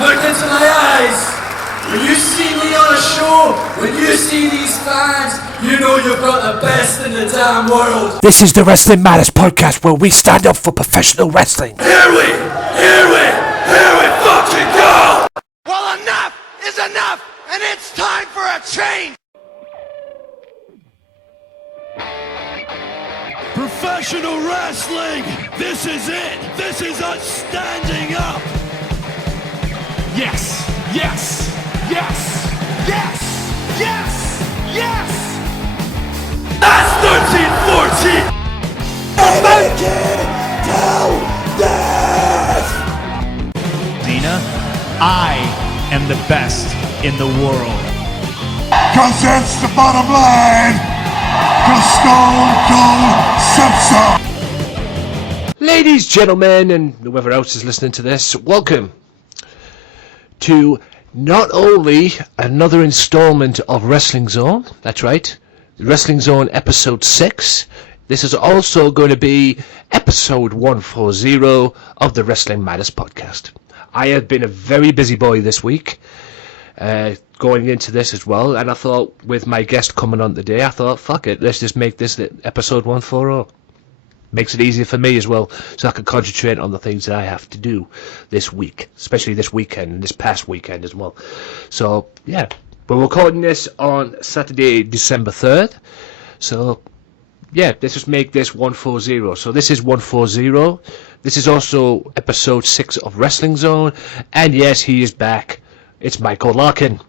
look into my eyes. When you see me on a show, when you see these fans, you know you've got the best in the damn world. This is the Wrestling Matters podcast where we stand up for professional wrestling. Here we fucking go! Well, enough is enough, and it's time for a change! Professional wrestling! This is it! This is us standing up! Yes! Yes! Yes! Yes! Yes! Yes! That's 13-14! Cena, I am the best in the world. Cause that's the bottom line. Cause Stone Cold said so. Ladies, gentlemen, and whoever else is listening to this, welcome to not only another installment of Wrestling Zone, that's right, Wrestling Zone episode 6, this is also going to be episode 140 of the Wrestling Matters podcast. I have been a very busy boy this week, going into this as well, and I thought with my guest coming on today, I thought, fuck it, let's just make this episode 140. Makes it easier for me as well, so I can concentrate on the things that I have to do this week, especially this weekend and this past weekend as well. So, yeah, we're recording this on Saturday, December 3rd. So, yeah, let's just make this 140. So this is 140. This is also episode 6 of Wrestling Zone. And yes, he is back. It's Michael Larkin.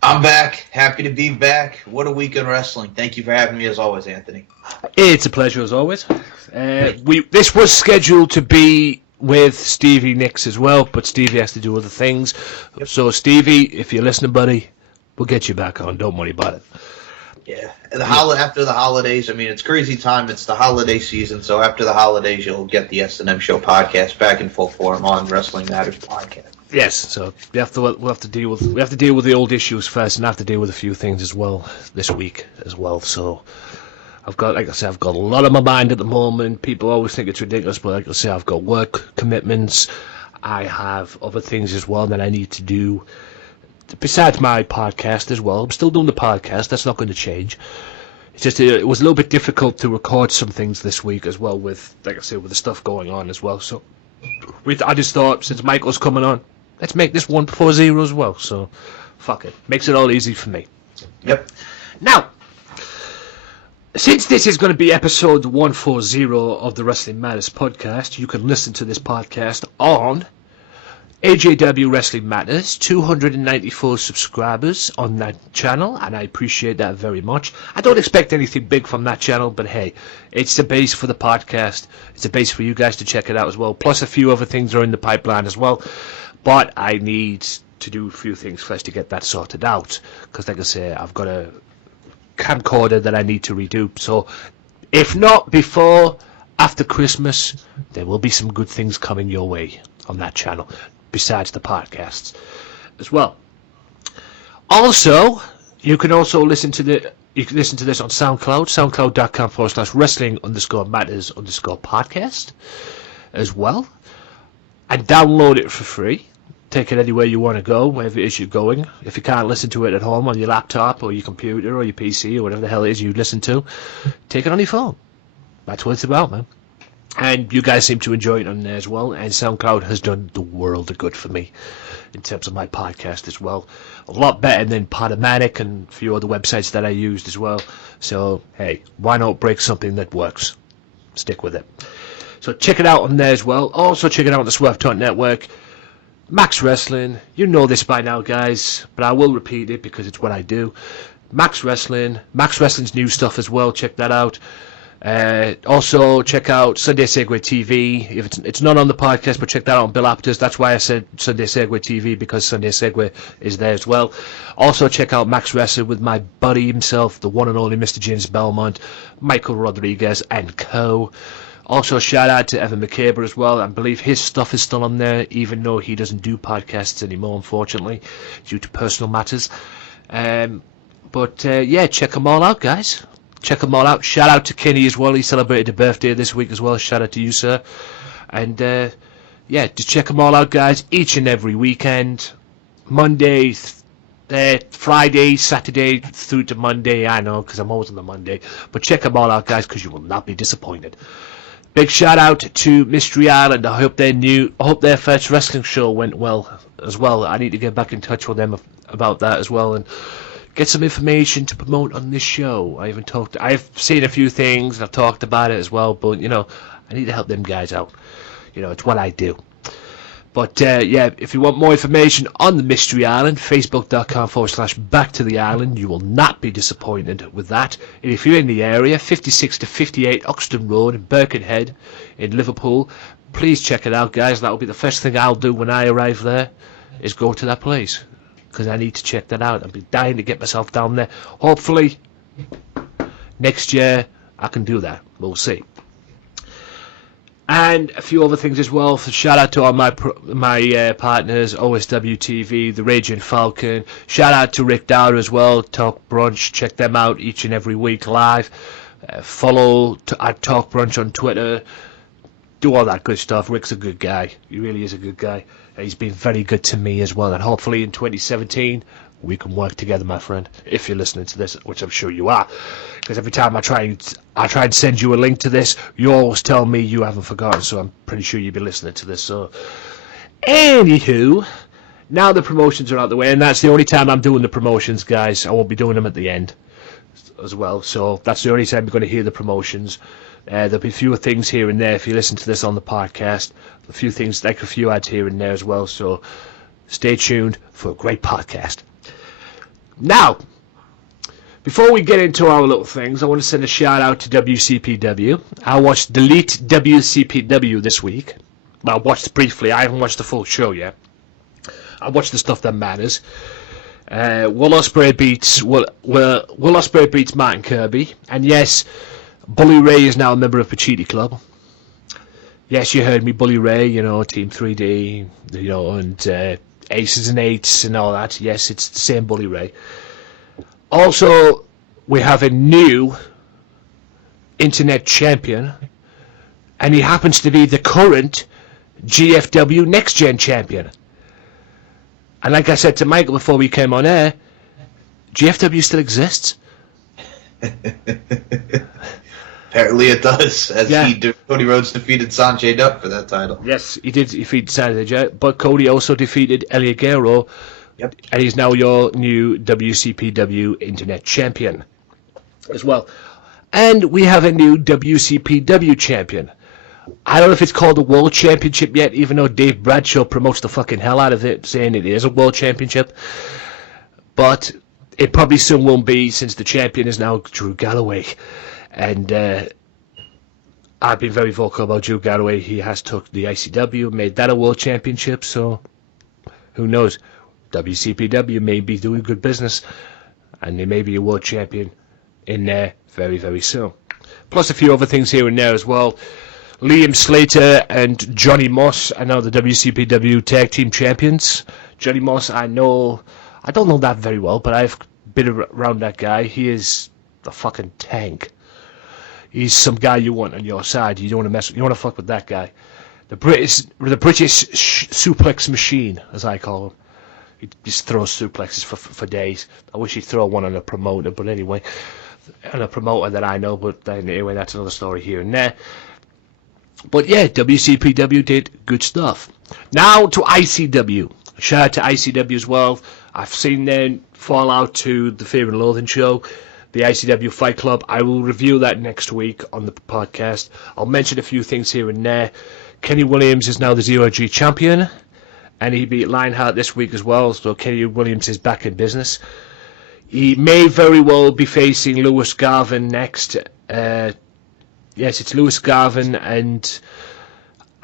I'm back. Happy to be back. What a week in wrestling. Thank you for having me as always, Anthony. It's a pleasure as always. This was scheduled to be with Stevie Nicks as well, but Stevie has to do other things. Yep. So Stevie, if you're listening, buddy, we'll get you back on. Don't worry about it. Yeah. After the holidays, I mean, it's crazy time. It's the holiday season, so after the holidays, you'll get the S&M Show podcast back in full form on Wrestling Matters podcast. Yes, so we'll have to deal with the old issues first, and have to deal with a few things as well this week as well. So I've got a lot on my mind at the moment. People always think it's ridiculous, but like I say, I've got work commitments. I have other things as well that I need to do besides my podcast as well. I'm still doing the podcast. That's not going to change. It's just it was a little bit difficult to record some things this week as well with, like I said, with the stuff going on as well. So I just thought, since Michael's coming on, let's make this 140 as well. So fuck it. Makes it all easy for me. Yep. Now, since this is going to be episode 140 of the Wrestling Matters podcast, you can listen to this podcast on AJW Wrestling Matters, 294 subscribers on that channel, and I appreciate that very much. I don't expect anything big from that channel, but hey, it's the base for the podcast. It's the base for you guys to check it out as well. Plus a few other things are in the pipeline as well, but I need to do a few things first to get that sorted out, because like I say, I've got a camcorder that I need to redo. So if not before, after Christmas, there will be some good things coming your way on that channel, besides the podcasts as well. Also, you can also listen to this on SoundCloud, soundcloud.com/wrestling_matters_podcast as well, and download it for free. Take it anywhere you want to go, wherever it is you're going. If you can't listen to it at home on your laptop or your computer or your PC or whatever the hell it is you listen to, take it on your phone. That's what it's about, man. And you guys seem to enjoy it on there as well, and SoundCloud has done the world of good for me in terms of my podcast as well. A lot better than Podomatic and a few other websites that I used as well. So, hey, why not break something that works? Stick with it. So check it out on there as well. Also check it out on the Swerve Network. Max Wrestling, you know this by now, guys, but I will repeat it because it's what I do. Max Wrestling's new stuff as well, check that out. Also check out Sunday Segway TV. If it's not on the podcast, but check that out on Bill Apter's. That's why I said Sunday Segway TV, because Sunday Segway is there as well. Also check out Max Wrestling with my buddy himself, the one and only Mr. James Belmont, Michael Rodriguez and co. Also shout out to Evan McCabe as well. I believe his stuff is still on there, even though he doesn't do podcasts anymore, unfortunately, due to personal matters. Yeah, check them all out, guys. Check them all out. Shout out to Kinny as well. He celebrated a birthday this week as well. Shout out to you, sir. And yeah, just check them all out, guys, each and every weekend. Monday, Friday, Saturday, through to Monday. I know, because I'm always on the Monday. But check them all out, guys, because you will not be disappointed. Big shout out to Mystery Island. I hope their first wrestling show went well as well. I need to get back in touch with them about that as well and get some information to promote on this show. I've seen a few things, I've talked about it as well, but I need to help them guys out. It's what I do. But yeah, if you want more information on the Mystery Island, facebook.com/back to the island. You will not be disappointed with that. And if you're in the area, 56 to 58 Oxton Road in Birkenhead in Liverpool, please check it out, guys. That will be the first thing I'll do when I arrive there, is go to that place, because I need to check that out. I'll be dying to get myself down there. Hopefully next year I can do that. We'll see. And a few other things as well. Shout out to all my partners, OSW TV, The Raging Falcon. Shout out to Rick Dowder as well, Talk Brunch. Check them out each and every week live. Follow at Talk Brunch on Twitter. Do all that good stuff. Rick's a good guy. He really is a good guy. He's been very good to me as well. And hopefully in 2017 we can work together, my friend. If you're listening to this, which I'm sure you are, because every time I try and send you a link to this, you always tell me you haven't forgotten. So I'm pretty sure you'll be listening to this. So, anywho, now the promotions are out the way, and that's the only time I'm doing the promotions, guys. I won't be doing them at the end as well. So that's the only time you're going to hear the promotions. There'll be fewer things here and there if you listen to this on the podcast. A few things, like a few ads here and there as well. So stay tuned for a great podcast. Now, before we get into our little things, I want to send a shout out to WCPW. I watched Delete WCPW this week. Well, I watched briefly. I haven't watched the full show yet. I watched the stuff that matters. Will Ospreay beats Martin Kirby, and yes, Bully Ray is now a member of Pachiti Club. Yes, you heard me, Bully Ray. Team 3D, and Aces and Eights and all that. Yes, it's the same Bully Ray. Also, we have a new internet champion, and he happens to be the current GFW Next Gen champion. And like I said to Michael before we came on air, GFW still exists. Apparently it does, as Cody Rhodes defeated Sanjay Dutt for that title. Yes, he did defeat Sanjay Dutt, but Cody also defeated Elia Guerrero, and he's now your new WCPW Internet Champion as well. And we have a new WCPW Champion. I don't know if it's called the World Championship yet, even though Dave Bradshaw promotes the fucking hell out of it, saying it is a World Championship. But it probably soon won't be, since the champion is now Drew Galloway. And I've been very vocal about Drew Galloway. He has took the ICW, made that a World Championship, so who knows? WCPW may be doing good business, and they may be a World Champion in there very, very soon. Plus a few other things here and there as well. Liam Slater and Johnny Moss are now the WCPW Tag Team Champions. Johnny Moss, I don't know that very well, but I've been around that guy. He is the fucking tank. He's some guy you want on your side. You don't want to you want to fuck with that guy. The British suplex machine, as I call him. He just throws suplexes for days. I wish he'd throw one on a promoter, but anyway, on a promoter that I know. But anyway, that's another story here and there. But yeah, WCPW did good stuff. Now to ICW. Shout out to ICW as well. I've seen them fall out to the Fear and Loathing show, the ICW Fight Club. I will review that next week on the podcast. I'll mention a few things here and there. Kenny Williams is now the ZOG champion, and he beat Lionheart this week as well, so Kenny Williams is back in business. He may very well be facing Lewis Garvin next. Yes, it's Lewis Garvin and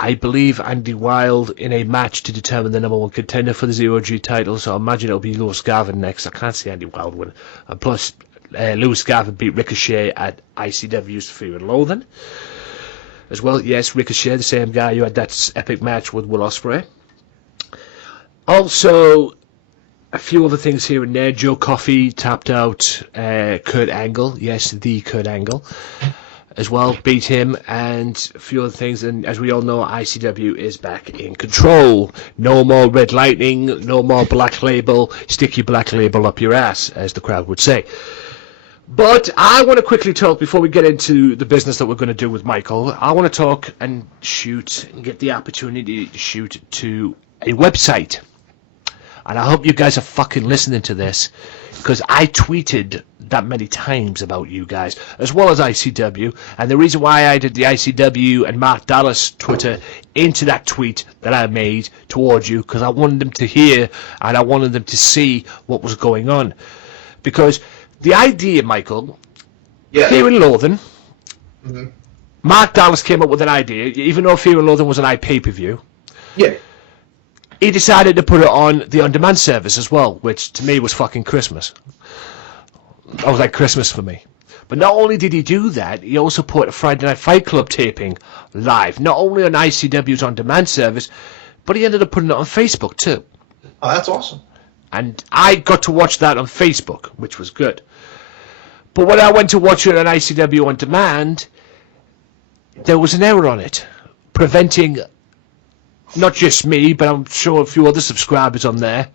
I believe Andy Wilde in a match to determine the number one contender for the ZOG title, so I imagine it'll be Lewis Garvin next. I can't see Andy Wilde win. And plus, Lewis Garvin beat Ricochet at ICW's Fear and Loathing as well. Yes, Ricochet, the same guy who had that epic match with Will Ospreay. Also, a few other things here and there. Joe Coffey tapped out Kurt Angle. Yes, the Kurt Angle. as well, beat him, and a few other things. And as we all know, ICW is back in control. No more Red Lightning, no more Black Label. Stick your Black Label up your ass, as the crowd would say. But I want to quickly talk, before we get into the business that we're going to do with Michael, I want to talk and shoot and get the opportunity to shoot to a website. And I hope you guys are fucking listening to this, because I tweeted that many times about you guys, as well as ICW. And the reason why I did the ICW and Mark Dallas Twitter into that tweet that I made towards you, because I wanted them to hear and I wanted them to see what was going on. Because the idea, Michael, Fear and Loathing, Mark Dallas came up with an idea, even though Fear and Loathing was an pay-per-view. Yeah. He decided to put it on the on-demand service as well, which to me was fucking Christmas. That was like Christmas for me. But not only did he do that, he also put a Friday Night Fight Club taping live, not only on ICW's on-demand service, but he ended up putting it on Facebook too. Oh, that's awesome. And I got to watch that on Facebook, which was good. But when I went to watch it on ICW on demand, there was an error on it, preventing not just me, but I'm sure a few other subscribers on there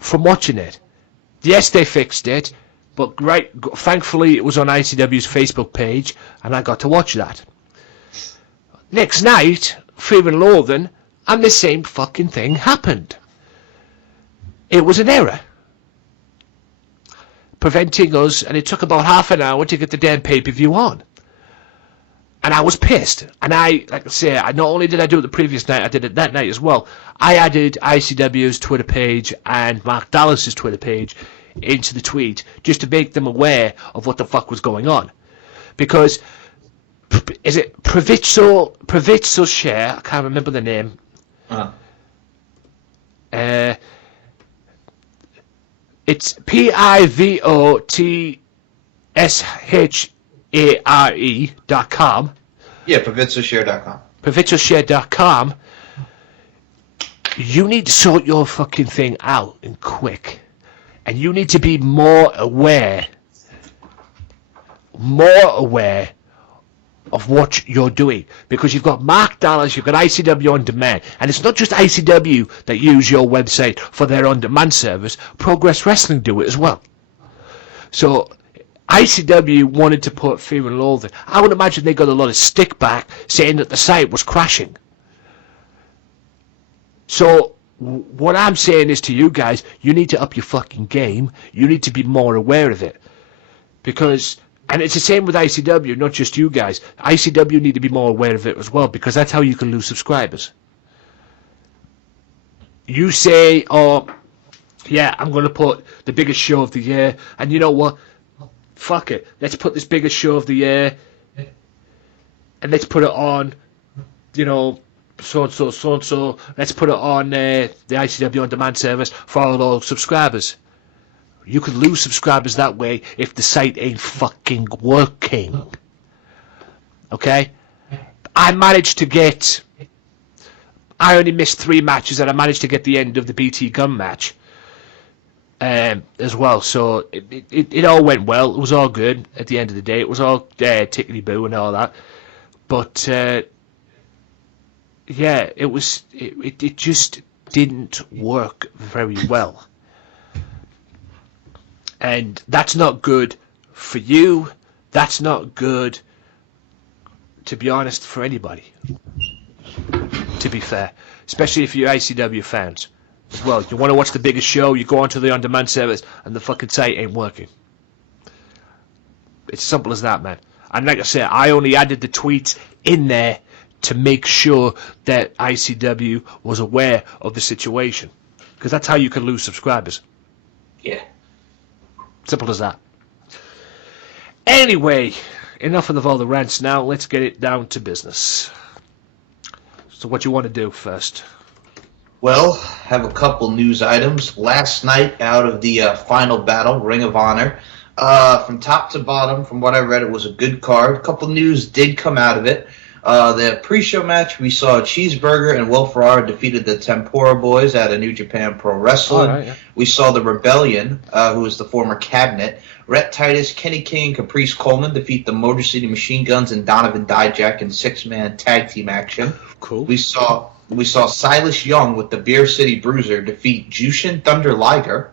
from watching it. Yes, they fixed it, but thankfully it was on ICW's Facebook page, and I got to watch that. Next night, Fear and Loathing, and the same fucking thing happened. It was an error, preventing us, and it took about half an hour to get the damn pay-per-view on. And I was pissed. And like I say, not only did I do it the previous night, I did it that night as well. I added ICW's Twitter page and Mark Dallas's Twitter page into the tweet just to make them aware of what the fuck was going on. Because, is it Provizzo Share? I can't remember the name. It's PIVOTSHARE.com. Yeah, ProvizzoShare.com. ProvizzoShare.com. You need to sort your fucking thing out and quick. And you need to be more aware of what you're doing, because you've got Mark Dallas, you've got ICW on demand, and it's not just ICW that use your website for their on demand service. Progress Wrestling do it as well. So ICW wanted to put Fear and Loathing. I would imagine they got a lot of stick back saying that the site was crashing. So what I'm saying is to you guys, you need to up your fucking game. You need to be more aware of it, because. And it's the same with ICW, not just you guys. ICW need to be more aware of it as well, because that's how you can lose subscribers. You say, oh, yeah, I'm going to put the biggest show of the year, and you know what? Fuck it. Let's put this biggest show of the year, and let's put it on, you know, so-and-so, so-and-so. Let's put it on the ICW on-demand service for all those subscribers. You could lose subscribers that way if the site ain't fucking working. Okay? I only missed 3 matches, and I managed to get the end of the BT Gun match as well. So it all went well. It was all good at the end of the day. It was all tickety-boo and all that. But, yeah, it just didn't work very well. And that's not good for you. That's not good, to be honest, for anybody. To be fair. Especially if you're ICW fans. As well, you want to watch the biggest show, you go onto the on-demand service, and the fucking site ain't working. It's simple as that, man. And like I said, I only added the tweets in there to make sure that ICW was aware of the situation. Because that's how you can lose subscribers. Yeah. Simple as that. Anyway, enough of all the rants now. Let's get it down to business. So what you want to do first? Well, have a couple news items. Last night, out of the final battle, Ring of Honor, from top to bottom, from what I read, it was a good card. A couple news did come out of it. The pre-show match, we saw Cheeseburger and Will Ferrara defeated the Tempura Boys at a New Japan Pro Wrestling. Right, yeah. We saw the Rebellion, who was the former Cabinet. Rhett Titus, Kenny King, and Caprice Coleman defeat the Motor City Machine Guns and Donovan Dijak in 6-man tag team action. Cool. We saw Silas Young with the Beer City Bruiser defeat Jushin Thunder Liger.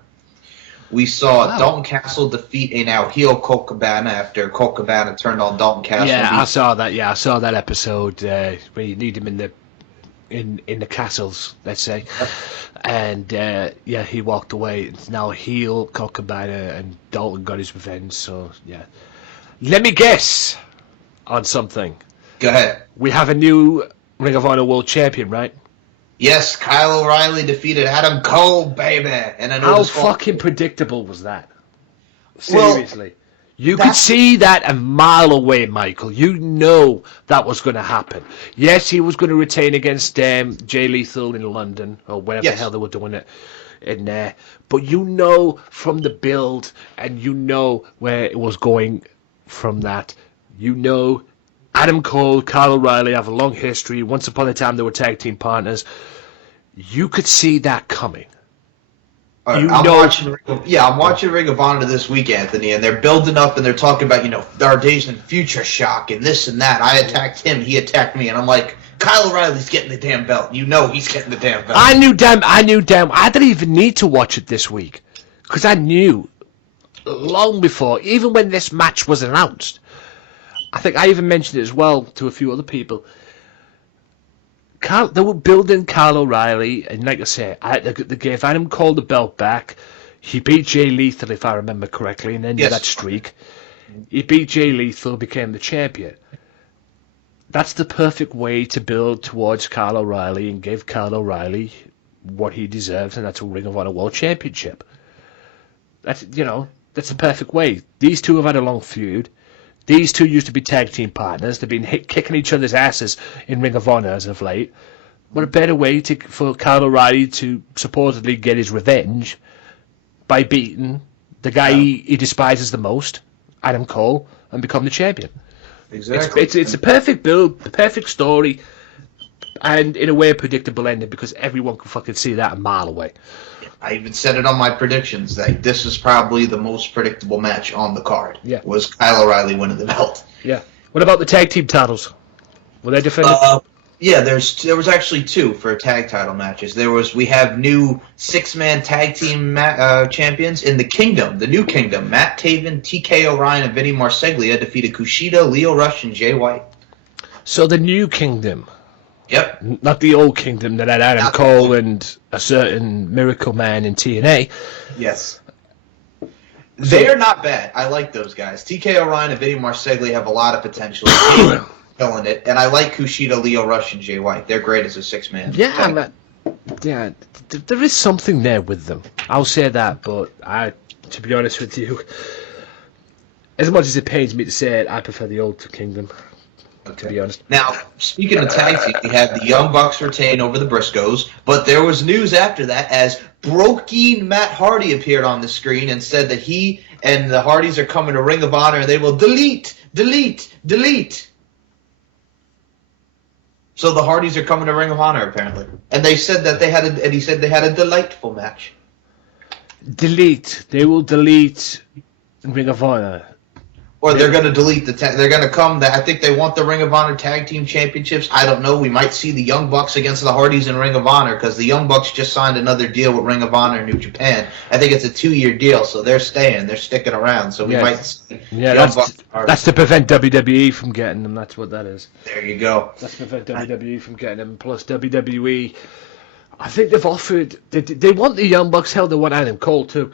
We saw Dalton Castle defeat a now heel Colt Cabana after Colt Cabana turned on Dalton Castle. Yeah, I saw that. Yeah, I saw that episode where you need him in the castles, let's say, and he walked away. It's now heel Colt Cabana, and Dalton got his revenge. So yeah, let me guess on something. Go ahead. We have a new Ring of Honor World Champion, right? Yes, Kyle O'Reilly defeated Adam Cole, baby. And I know How fucking predictable was that? Well, Seriously. You could see that a mile away, Michael. You know that was going to happen. Yes, he was going to retain against Jay Lethal in London, or wherever the hell they were doing it in there. But you know from the build, and you know where it was going from that. You know Adam Cole, Kyle O'Reilly have a long history. Once upon a time, they were tag team partners. You could see that coming. I'm watching Ring of Honor this week, Anthony, and they're building up and they're talking about, our days in Future Shock and this and that. I attacked him, he attacked me, and I'm like, Kyle O'Reilly's getting the damn belt. You know he's getting the damn belt. I knew damn. I didn't even need to watch it this week because I knew long before, even when this match was announced. I think I even mentioned it as well to a few other people. They were building Kyle O'Reilly, and like I say, they gave Adam Cole the belt back. He beat Jay Lethal, if I remember correctly, and ended that streak. He beat Jay Lethal, became the champion. That's the perfect way to build towards Kyle O'Reilly and give Kyle O'Reilly what he deserves, and that's a Ring of Honor World Championship. That's the perfect way. These two have had a long feud. These two used to be tag team partners. They've been kicking each other's asses in Ring of Honor as of late. What a better way for Kyle O'Reilly to supposedly get his revenge by beating the guy he despises the most, Adam Cole, and become the champion. Exactly. It's a perfect build, the perfect story, and in a way a predictable ending because everyone can fucking see that a mile away. I even said it on my predictions that this is probably the most predictable match on the card. Yeah. Was Kyle O'Reilly winning the belt. Yeah. What about the tag team titles? Were they defended? Yeah, there was actually two for tag title matches. We have new 6-man tag team champions in the Kingdom, the new Kingdom. Matt Taven, TK O'Ryan, and Vinny Marseglia defeated Kushida, Leo Rush, and Jay White. So the new Kingdom. Yep. Not the old Kingdom that had Adam Cole and a certain Miracle Man in TNA. Yes. They are not bad. I like those guys. TK O'Ryan and Vinny Marseglia have a lot of potential. Killing it. And I like Kushida, Leo Rush, and Jay White. They're great as a 6-man. Yeah, there is something there with them. I'll say that, but to be honest with you, as much as it pains me to say it, I prefer the old Kingdom. To be honest. Now, speaking of tag team, we had the Young Bucks retain over the Briscoes, but there was news after that as Brokey Matt Hardy appeared on the screen and said that he and the Hardys are coming to Ring of Honor and they will delete. So the Hardys are coming to Ring of Honor apparently, and they said that he said they had a delightful match. They will delete Ring of Honor. Or they're going to delete they're going to come. I think they want the Ring of Honor Tag Team Championships. I don't know. We might see the Young Bucks against the Hardys in Ring of Honor because the Young Bucks just signed another deal with Ring of Honor in New Japan. I think it's a 2-year deal, so they're staying. They're sticking around. So we might see that's to prevent WWE from getting them. That's what that is. There you go. That's to prevent WWE from getting them. Plus WWE, I think they've offered. They want the Young Bucks. Hell, they want Adam Cole too.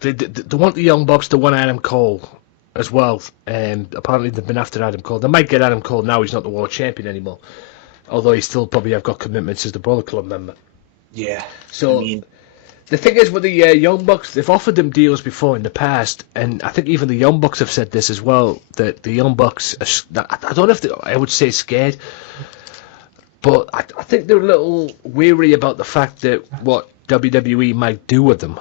They want the Young Bucks to want Adam Cole as well. Apparently they've been after Adam Cole. They might get Adam Cole now. He's not the world champion anymore. Although he still probably have got commitments as the Brother Club member. Yeah. So the thing is with the Young Bucks, they've offered them deals before in the past, and I think even the Young Bucks have said this as well, that the Young Bucks, I don't know if I would say scared, but I think they're a little weary about the fact that what WWE might do with them.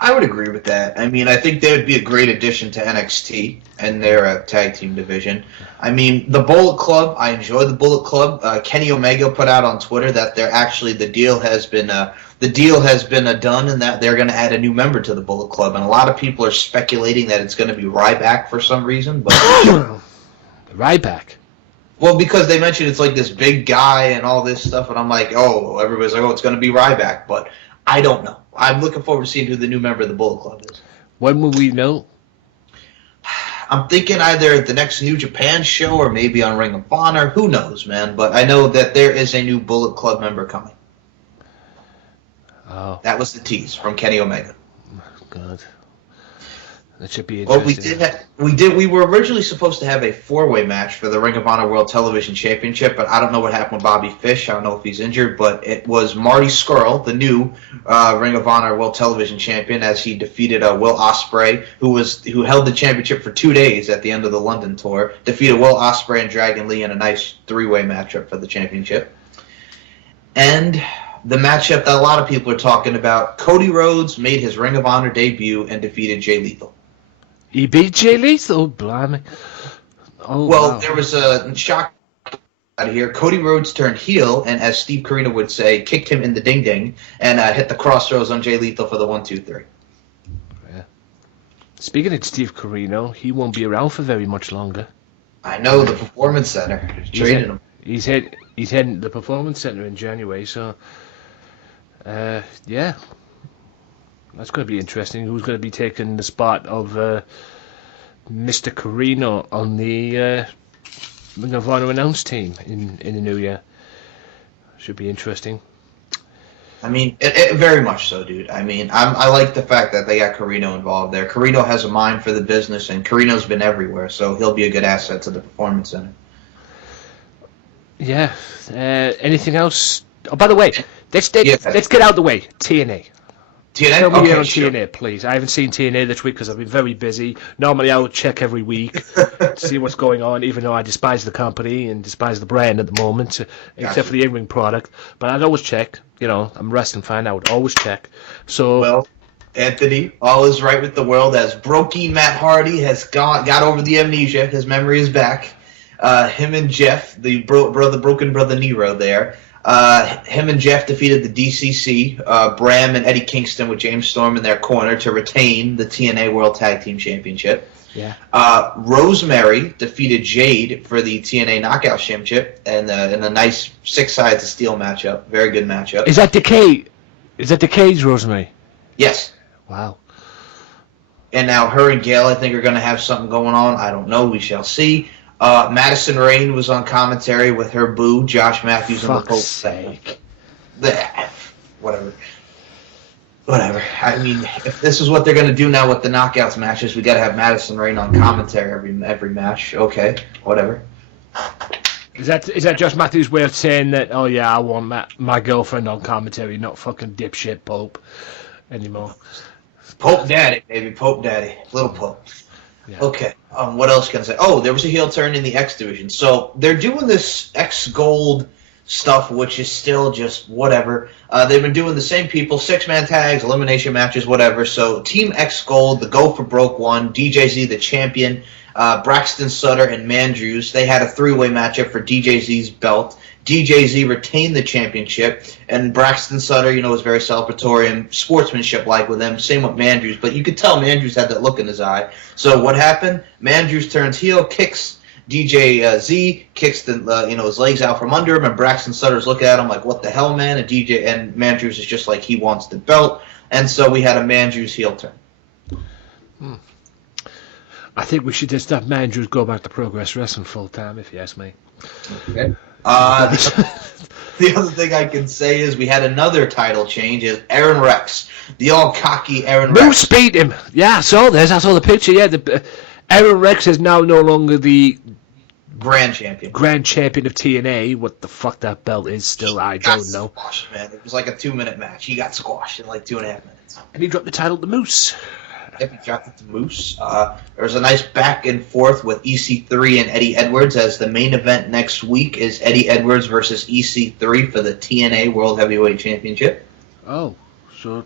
I would agree with that. I mean, I think they would be a great addition to NXT and their tag team division. I mean, the Bullet Club, I enjoy the Bullet Club. Kenny Omega put out on Twitter that they're actually the deal has been done, and that they're going to add a new member to the Bullet Club. And a lot of people are speculating that it's going to be Ryback for some reason. But Ryback. Well, because they mentioned it's like this big guy and all this stuff, and I'm like, oh, everybody's like, oh, it's going to be Ryback, but I don't know. I'm looking forward to seeing who the new member of the Bullet Club is. When will we know? I'm thinking either at the next New Japan show or maybe on Ring of Honor. Who knows, man? But I know that there is a new Bullet Club member coming. Oh. That was the tease from Kenny Omega. God. That should be interesting. Well, we were originally supposed to have a 4-way match for the Ring of Honor World Television Championship, but I don't know what happened with Bobby Fish. I don't know if he's injured, but it was Marty Scurll, the new Ring of Honor World Television Champion, as he defeated Will Ospreay, who held the championship for 2 days at the end of the London tour, defeated Will Ospreay and Dragon Lee in a nice 3-way matchup for the championship. And the matchup that a lot of people are talking about, Cody Rhodes made his Ring of Honor debut and defeated Jay Lethal. He beat Jay Lethal? Blimey. Oh, well, wow. There was a shock out of here. Cody Rhodes turned heel, and as Steve Corino would say, kicked him in the ding-ding, and hit the crossroads on Jay Lethal for the 1-2-3. Yeah. Speaking of Steve Corino, he won't be around for very much longer. I know, the Performance Center. Traded him. He's heading to the Performance Center in January, so yeah. That's going to be interesting. Who's going to be taking the spot of Mr. Corino on the Ring of Honor announce team in the new year? Should be interesting. I mean, it very much so, dude. I mean, I like the fact that they got Corino involved there. Corino has a mind for the business, and Corino's been everywhere, so he'll be a good asset to the Performance Center. Yeah. Anything else? Oh, by the way, let's get out of the way. TNA. TNA? Tell me Okay, on sure. TNA, please. I haven't seen TNA this week because I've been very busy. Normally I would check every week to see what's going on, even though I despise the company and despise the brand at the moment, except for the in-ring product. But I'd always check. You know, I'm a wrestling fan. I would always check. So, well, Anthony, all is right with the world as Brokey Matt Hardy has got over the amnesia. His memory is back. Him and Jeff, the broken brother Nero there, him and Jeff defeated the DCC, Bram and Eddie Kingston with James Storm in their corner to retain the TNA World Tag Team Championship. yeah. Rosemary defeated Jade for the TNA Knockout Championship in a nice 6 sides of steel matchup. Very good matchup. Is that Decay? Is that Decay's Rosemary? Yes. Wow. And now her and Gail, I think, are going to have something going on. I don't know. We shall see. Madison Rain was on commentary with her boo, Josh Matthews, and the Pope. Sake. Whatever. I mean, if this is what they're going to do now with the knockouts matches, we got to have Madison Rain on commentary every match. Okay, whatever. Is that Josh Matthews' way of saying that? Oh yeah, I want my girlfriend on commentary, not fucking dipshit Pope anymore. Pope Daddy, baby, Pope Daddy, little Pope. Yeah. Okay. What else can I say? Oh, there was a heel turn in the X division. So they're doing this X Gold stuff, which is still just whatever. They've been doing the same people, 6-man tags, elimination matches, whatever. So Team X Gold, the Go for Broke one, DJZ the champion, Braxton Sutter and Mandrews. They had a 3-way matchup for DJZ's belt. DJZ retained the championship, and Braxton Sutter, was very celebratory and sportsmanship-like with him. Same with Mandrews, but you could tell Mandrews had that look in his eye. So what happened? Mandrews turns heel, kicks DJZ, kicks his legs out from under him, and Braxton Sutter's looking at him like, "What the hell, man?" And Mandrews is just like, he wants the belt, and so we had a Mandrews heel turn. I think we should just have Mandrews go back to Progress Wrestling full time, if you ask me. Okay. The other thing I can say is we had another title change. Is Aaron Rex, the all cocky Aaron Rex. Moose beat him. Yeah, I saw this. I saw the picture. Yeah, Aaron Rex is now no longer the Grand Champion. Grand Champion of TNA. What the fuck that belt is still, I don't know. Squashed, man. It was like a 2-minute match. He got squashed in like 2.5 minutes. And he dropped the title to Moose. Yep, he dropped it to Moose. There was a nice back and forth with EC3 and Eddie Edwards, as the main event next week is Eddie Edwards versus EC3 for the TNA World Heavyweight Championship. Oh, so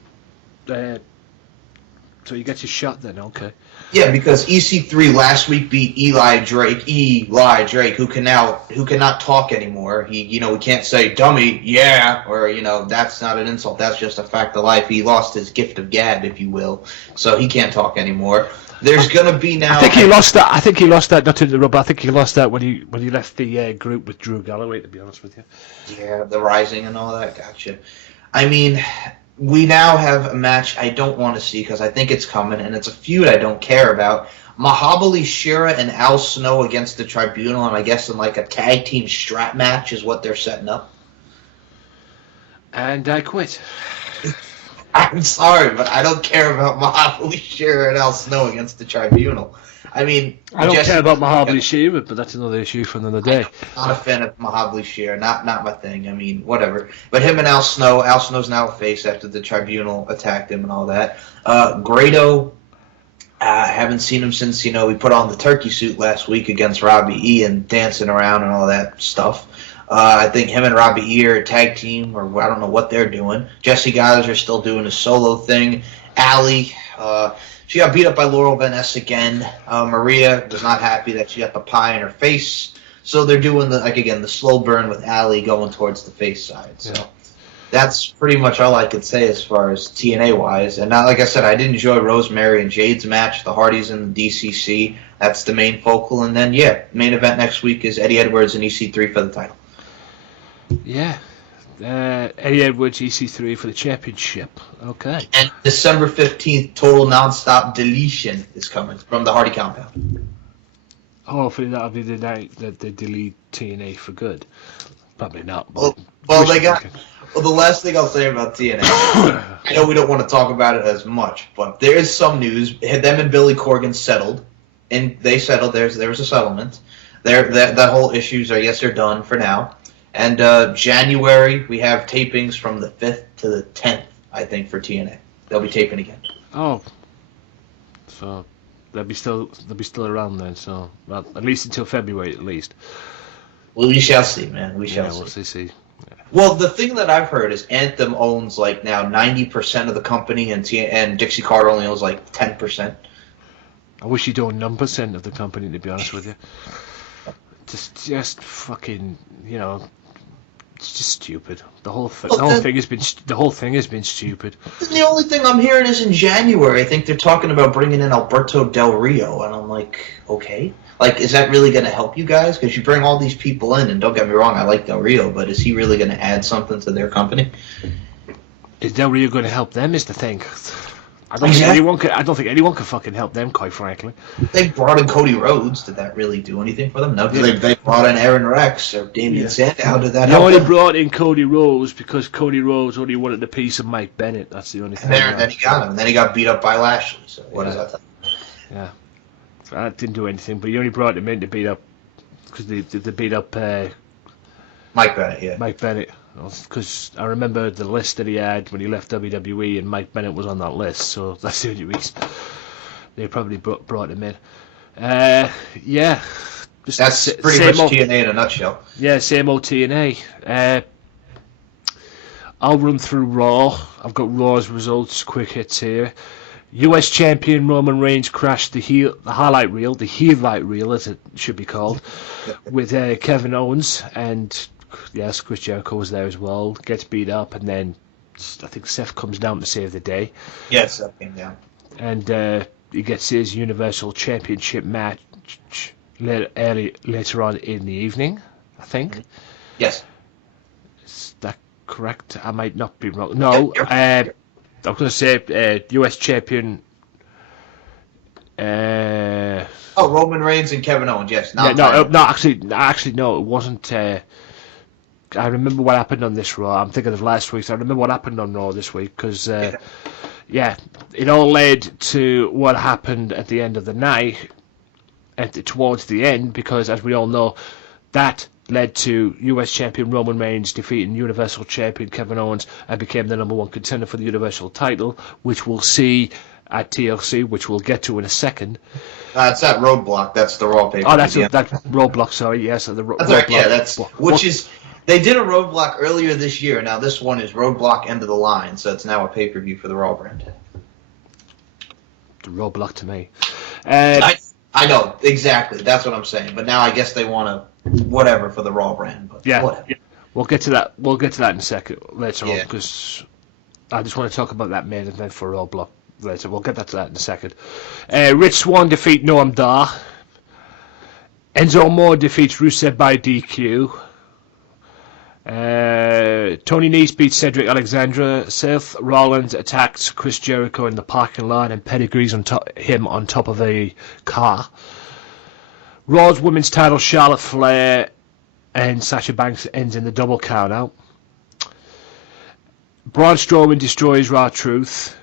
So he gets his shot then, okay. Yeah, because EC3 last week beat Eli Drake, who cannot talk anymore. We can't say dummy, yeah, or that's not an insult. That's just a fact of life. He lost his gift of gab, if you will, so he can't talk anymore. There's gonna be now. I think he lost that. Not to interrupt. I think he lost that when he left the group with Drew Galloway. To be honest with you. Yeah, the Rising and all that. Gotcha. I mean, we now have a match I don't want to see because I think it's coming, and it's a feud I don't care about. Mahabali Shera and Al Snow against the Tribunal, and I guess in like a tag team strap match is what they're setting up. And I quit. I'm sorry, but I don't care about Mahabali Shera and Al Snow against the Tribunal. I mean, I don't care about Mahabali Shera, but that's another issue for another day. I'm not a fan of Mahabali Shera, not my thing. I mean, whatever. But him and Al Snow's now a face after the Tribunal attacked him and all that. Grado, I haven't seen him since, he put on the turkey suit last week against Robbie E and dancing around and all that stuff. I think him and Robbie E are a tag team, or I don't know what they're doing. Jesse Giles are still doing a solo thing. Allie, she got beat up by Laurel Van Ness again. Maria was not happy that she got the pie in her face. So they're doing the slow burn with Allie going towards the face side. So that's pretty much all I could say as far as TNA wise. And now, like I said, I did enjoy Rosemary and Jade's match, the Hardys and the DCC. That's the main focal. And then, main event next week is Eddie Edwards and EC3 for the title. Yeah. Eddie Edwards, EC3 for the championship. Okay. And December 15th, Total Nonstop Deletion is coming from the Hardy compound. Hopefully that'll be the night that they delete TNA for good. Probably not. Well, the last thing I'll say about TNA, I know we don't want to talk about it as much, but there is some news. Them and Billy Corgan settled, and they settled. There was a settlement. That whole issues they're done for now. And January, we have tapings from the 5th to the 10th, I think, for TNA. They'll be taping again. Oh. So they'll be still around then, so well, at least until February at least. Well, we shall see, man. We shall see. We'll see. Yeah. Well, the thing that I've heard is Anthem owns now 90% of the company, and Dixie Carter only owns 10%. I wish he'd own 9% of the company, to be honest with you. Just fucking, it's just stupid. The whole thing has been stupid. The only thing I'm hearing is in January, I think they're talking about bringing in Alberto Del Rio, and I'm like, okay. Is that really going to help you guys? Because you bring all these people in, and don't get me wrong, I like Del Rio, but is he really going to add something to their company? Is Del Rio going to help them is the thing. I don't think anyone can fucking help them, quite frankly. They brought in Cody Rhodes. Did that really do anything for them? No. They brought in Aaron Rex or Damian Sandow. Did that help them? They only brought in Cody Rhodes because Cody Rhodes only wanted a piece of Mike Bennett. That's the only thing. And then he got him. And then he got beat up by Lashley. So what does that tell you? Yeah. So that didn't do anything, but he only brought him in to beat up because they beat up Mike Bennett, yeah. Mike Bennett. Because I remember the list that he had when he left WWE, and Mike Bennett was on that list, so that's the only reason they probably brought him in. Yeah. That's pretty much TNA in a nutshell. Yeah, same old TNA. I'll run through Raw. I've got Raw's results, quick hits here. US Champion Roman Reigns crashed the highlight reel as it should be called, with Kevin Owens, and yes, Chris Jericho was there as well, gets beat up, and then I think Seth comes down to save the day. Yes, Seth came down. And he gets his Universal Championship match later on in the evening, I think. Yes. Is that correct? I might not be wrong. No, I'm going to say US Champion... Roman Reigns and Kevin Owens, yes. Actually, no, it wasn't... I remember what happened on this Raw. I'm thinking of last week's. I remember what happened on Raw this week because, it all led to what happened at the end of the night, towards the end, because as we all know, that led to US Champion Roman Reigns defeating Universal Champion Kevin Owens and became the number one contender for the Universal title, which we'll see at TLC, which we'll get to in a second. It's that Roadblock. That's the Raw paper. Oh, that's Roadblock. Sorry, yes, the Roadblock. Right, yeah, they did a Roadblock earlier this year. Now this one is Roadblock End of the Line, so it's now a pay-per-view for the Raw brand. Roadblock to me. I know, exactly. That's what I'm saying. But now I guess they want to whatever for the Raw brand. But whatever. We'll get to that. We'll get to that in a second later on, Yeah. because I just want to talk about that main event for Roadblock later. We'll get to that in a second. Rich Swann defeat Noam Dar. Enzo Amore defeats Rusev by DQ. Tony Nese beats Cedric Alexander. Seth Rollins attacks Chris Jericho in the parking lot and pedigrees him on top of a car. Raw's women's title, Charlotte Flair and Sasha Banks ends in the double count out. Braun Strowman destroys R-Truth.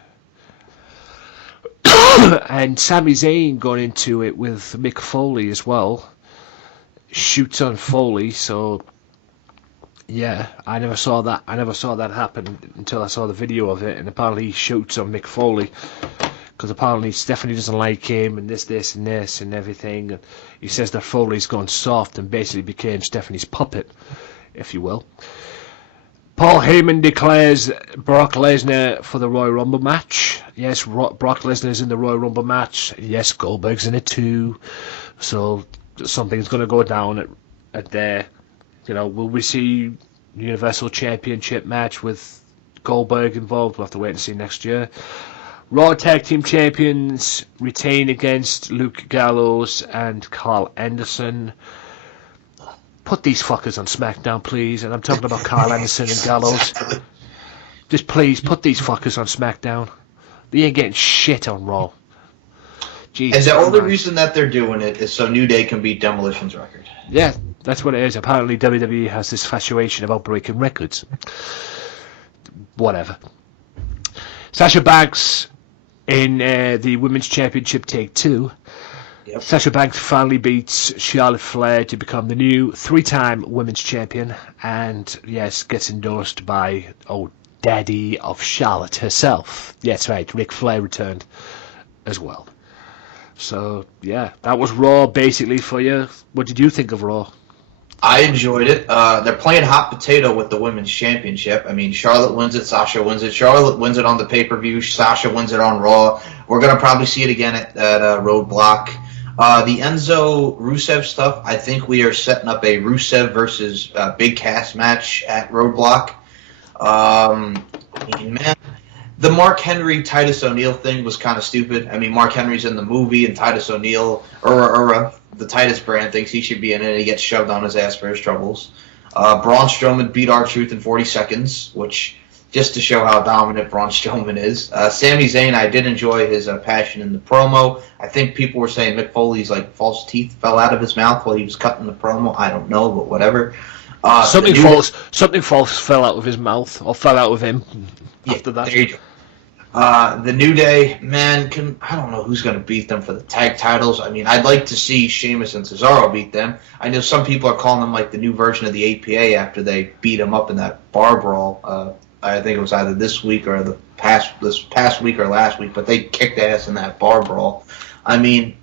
And Sami Zayn going into it with Mick Foley as well. Shoots on Foley, so yeah, I never saw that happen until I saw the video of it, and apparently he shoots on Mick Foley because apparently Stephanie doesn't like him and this and everything, and he says that Foley's gone soft and basically became Stephanie's puppet, if you will. Paul Heyman declares Brock Lesnar for the Royal Rumble match. Yes, Brock Lesnar's in the Royal Rumble match. Yes, Goldberg's in it too. So something's going to go down at there. You know, will we see Universal Championship match with Goldberg involved? We'll have to wait and see next year. Raw Tag Team Champions retain against Luke Gallows and Carl Anderson. Put these fuckers on SmackDown, please. And I'm talking about Carl Anderson and Gallows. Just please, put these fuckers on SmackDown. They ain't getting shit on Raw. Jesus And the only Christ. reason that they're doing it is so New Day can beat Demolition's record. Yeah, that's what it is. Apparently WWE has this fascination about breaking records. Whatever. Sasha Banks in the Women's Championship Take 2. Yep. Sasha Banks finally beats Charlotte Flair to become the new 3-time Women's Champion, and yes, gets endorsed by Daddy of Charlotte herself. Yes, right, Ric Flair returned as well. So, yeah, that was Raw basically for you. What did you think of Raw? I enjoyed it. They're playing hot potato with the Women's Championship. I mean, Charlotte wins it, Sasha wins it. Charlotte wins it on the pay-per-view, Sasha wins it on Raw. We're going to probably see it again at Roadblock. The Enzo Rusev stuff, I think we are setting up a Rusev versus Big Cass match at Roadblock. Man, the Mark Henry Titus O'Neil thing was kind of stupid. I mean, Mark Henry's in the movie, and Titus O'Neil, or the Titus brand thinks he should be in it, and he gets shoved on his ass for his troubles. Braun Strowman beat R-Truth in 40 seconds, which, just to show how dominant Braun Strowman is. Sami Zayn, I did enjoy his passion in the promo. I think people were saying Mick Foley's false teeth fell out of his mouth while he was cutting the promo. I don't know, but whatever. Something false fell out of his mouth, or fell out of him after that. There you go. The New Day, man, I don't know who's going to beat them for the tag titles. I mean, I'd like to see Sheamus and Cesaro beat them. I know some people are calling them the new version of the APA after they beat them up in that bar brawl. I think it was either this week or this past week or last week, but they kicked ass in that bar brawl. I mean,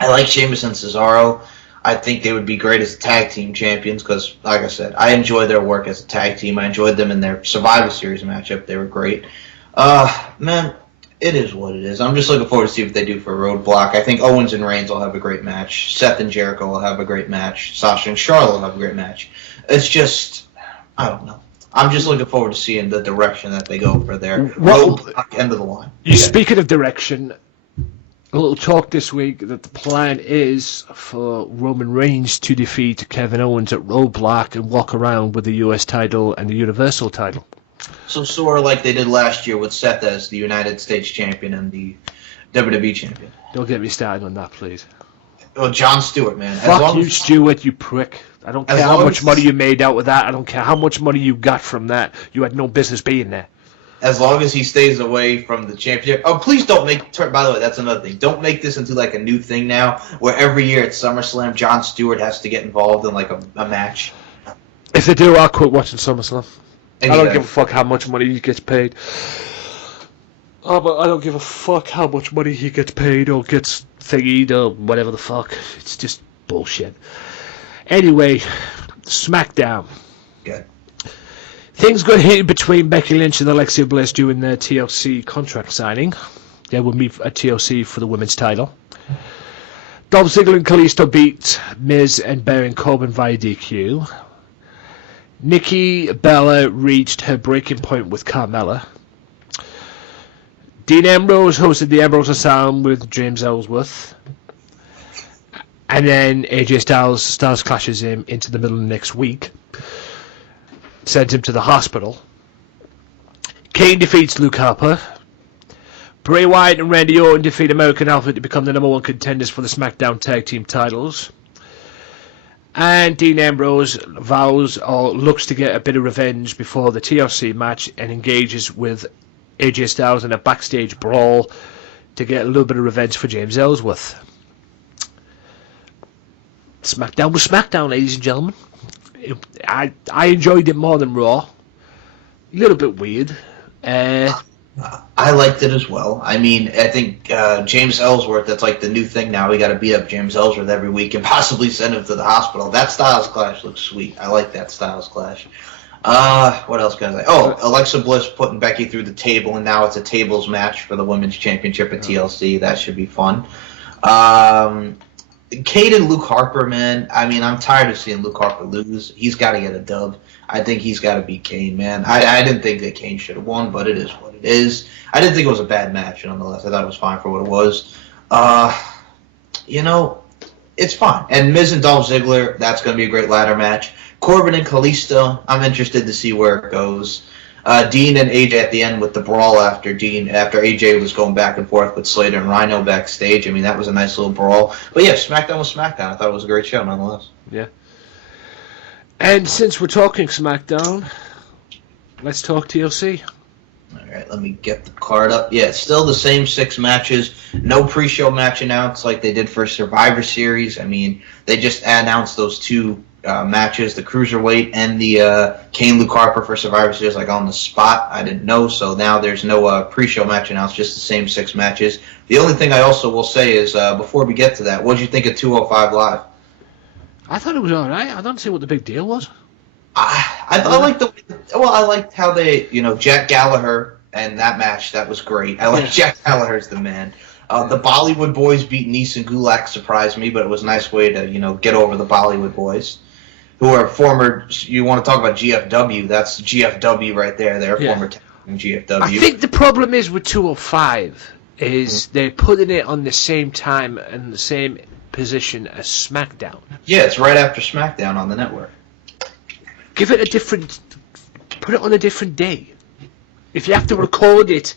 I like Sheamus and Cesaro. I think they would be great as tag team champions because, like I said, I enjoy their work as a tag team. I enjoyed them in their Survivor Series matchup. They were great. Man, it is what it is. I'm just looking forward to see what they do for Roadblock. I think Owens and Reigns will have a great match. Seth and Jericho will have a great match. Sasha and Charlotte will have a great match. It's just, I don't know. I'm just looking forward to seeing the direction that they go for their Roadblock end of the line. Speaking of direction, a little talk this week that the plan is for Roman Reigns to defeat Kevin Owens at Roadblock and walk around with the US title and the Universal title. So sort of like they did last year with Seth as the United States champion and the WWE champion. Don't get me started on that, please. Well, Jon Stewart, man. Fuck you, Stewart, you prick. I don't care how much money you made out with that. I don't care how much money you got from that. You had no business being there. As long as he stays away from the championship. Oh, please don't by the way, that's another thing. Don't make this into a new thing now where every year at SummerSlam, Jon Stewart has to get involved in a match. If they do, I'll quit watching SummerSlam. Anyway. I don't give a fuck how much money he gets paid. But I don't give a fuck how much money he gets paid or gets thingied or whatever the fuck. It's just bullshit. Anyway, Smackdown. Good. Things got heated between Becky Lynch and Alexa Bliss during their TLC contract signing. They will meet at TLC for the women's title. Dolph Ziggler and Kalisto beat Miz and Baron Corbin via DQ. Nikki Bella reached her breaking point with Carmella. Dean Ambrose hosted the Ambrose Asylum with James Ellsworth. And then AJ Styles clashes him into the middle of next week. Sends him to the hospital. Kane defeats Luke Harper. Bray Wyatt and Randy Orton defeat American Alpha to become the #1 contenders for the SmackDown Tag Team titles. And Dean Ambrose vows or looks to get a bit of revenge before the TLC match and engages with AJ Styles in a backstage brawl to get a little bit of revenge for James Ellsworth. SmackDown was SmackDown, ladies and gentlemen. I enjoyed it more than Raw. A little bit weird. I liked it as well. I mean, I think James Ellsworth, that's like the new thing now. We got to beat up James Ellsworth every week and possibly send him to the hospital. That Styles Clash looks sweet. I like that Styles Clash. What else can I say? Oh, Alexa Bliss putting Becky through the table, and now it's a tables match for the Women's Championship at TLC. That should be fun. Cade and Luke Harper, man. I mean, I'm tired of seeing Luke Harper lose. He's got to get a dub. I think he's got to beat Kane, man. I didn't think that Kane should have won, but it is what it is. I didn't think it was a bad match, nonetheless. I thought it was fine for what it was. It's fine. And Miz and Dolph Ziggler, that's going to be a great ladder match. Corbin and Kalisto, I'm interested to see where it goes. Dean and AJ at the end with the brawl after AJ was going back and forth with Slater and Rhino backstage. I mean, that was a nice little brawl. But yeah, SmackDown was SmackDown. I thought it was a great show, nonetheless. Yeah. And since we're talking SmackDown, let's talk TLC. All right, let me get the card up. Yeah, it's still the same 6 matches. No pre-show match announced like they did for Survivor Series. I mean, they just announced those 2 matches, the Cruiserweight and the Kane Luke Harper for Survivor Series, like on the spot. I didn't know, so now there's no pre-show match announced, just the same 6 matches. The only thing I also will say is, before we get to that, what did you think of 205 Live? I thought it was all right. I don't see what the big deal was. I liked how they, Jack Gallagher and that match. That was great. I like Jack Gallagher's the man. The Bollywood Boys beat Nice and Gulak surprised me, but it was a nice way to, get over the Bollywood Boys, who are former. You want to talk about GFW? That's GFW right there. They're former GFW. I think the problem is with 205 is they're putting it on the same time and the same position as SmackDown. Yeah, it's right after SmackDown on the network. Put it on a different day. If you have to record it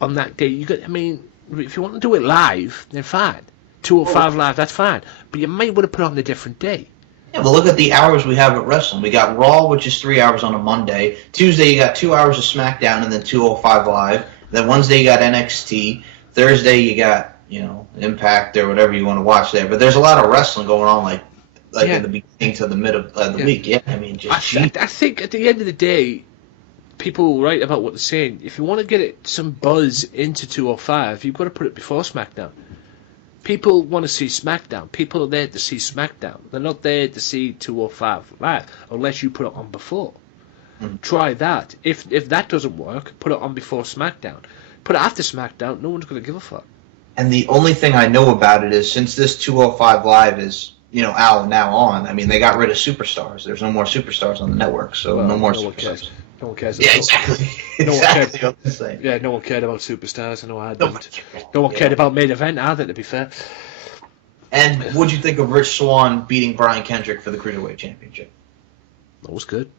on that day, if you want to do it live, then fine. 205 Live, that's fine. But you might want to put it on a different day. Yeah, but look at the hours we have at wrestling. We got Raw, which is 3 hours on a Monday. Tuesday, you got 2 hours of SmackDown and then 205 Live. Then Wednesday, you got NXT. Thursday, you got, Impact or whatever you want to watch there. But there's a lot of wrestling going on, like in the beginning to the mid of the week. Yeah, I mean, I think at the end of the day, people write about what they're saying. If you want to get some buzz into 205, you've got to put it before SmackDown. People want to see SmackDown. People are there to see SmackDown. They're not there to see 205 Live unless you put it on before. Try that. If that doesn't work, put it on before SmackDown. Put it after SmackDown. No one's going to give a fuck. And the only thing I know about it is since this 205 Live is out now on, I mean, they got rid of superstars. There's no more superstars on the network, so no more superstars. No one cares. Yeah, exactly. Exactly what I'm saying. Yeah, no one cared about superstars. I know I didn't. No one cared about main event either, to be fair. And what'd you think of Rich Swann beating Brian Kendrick for the Cruiserweight Championship? That was good.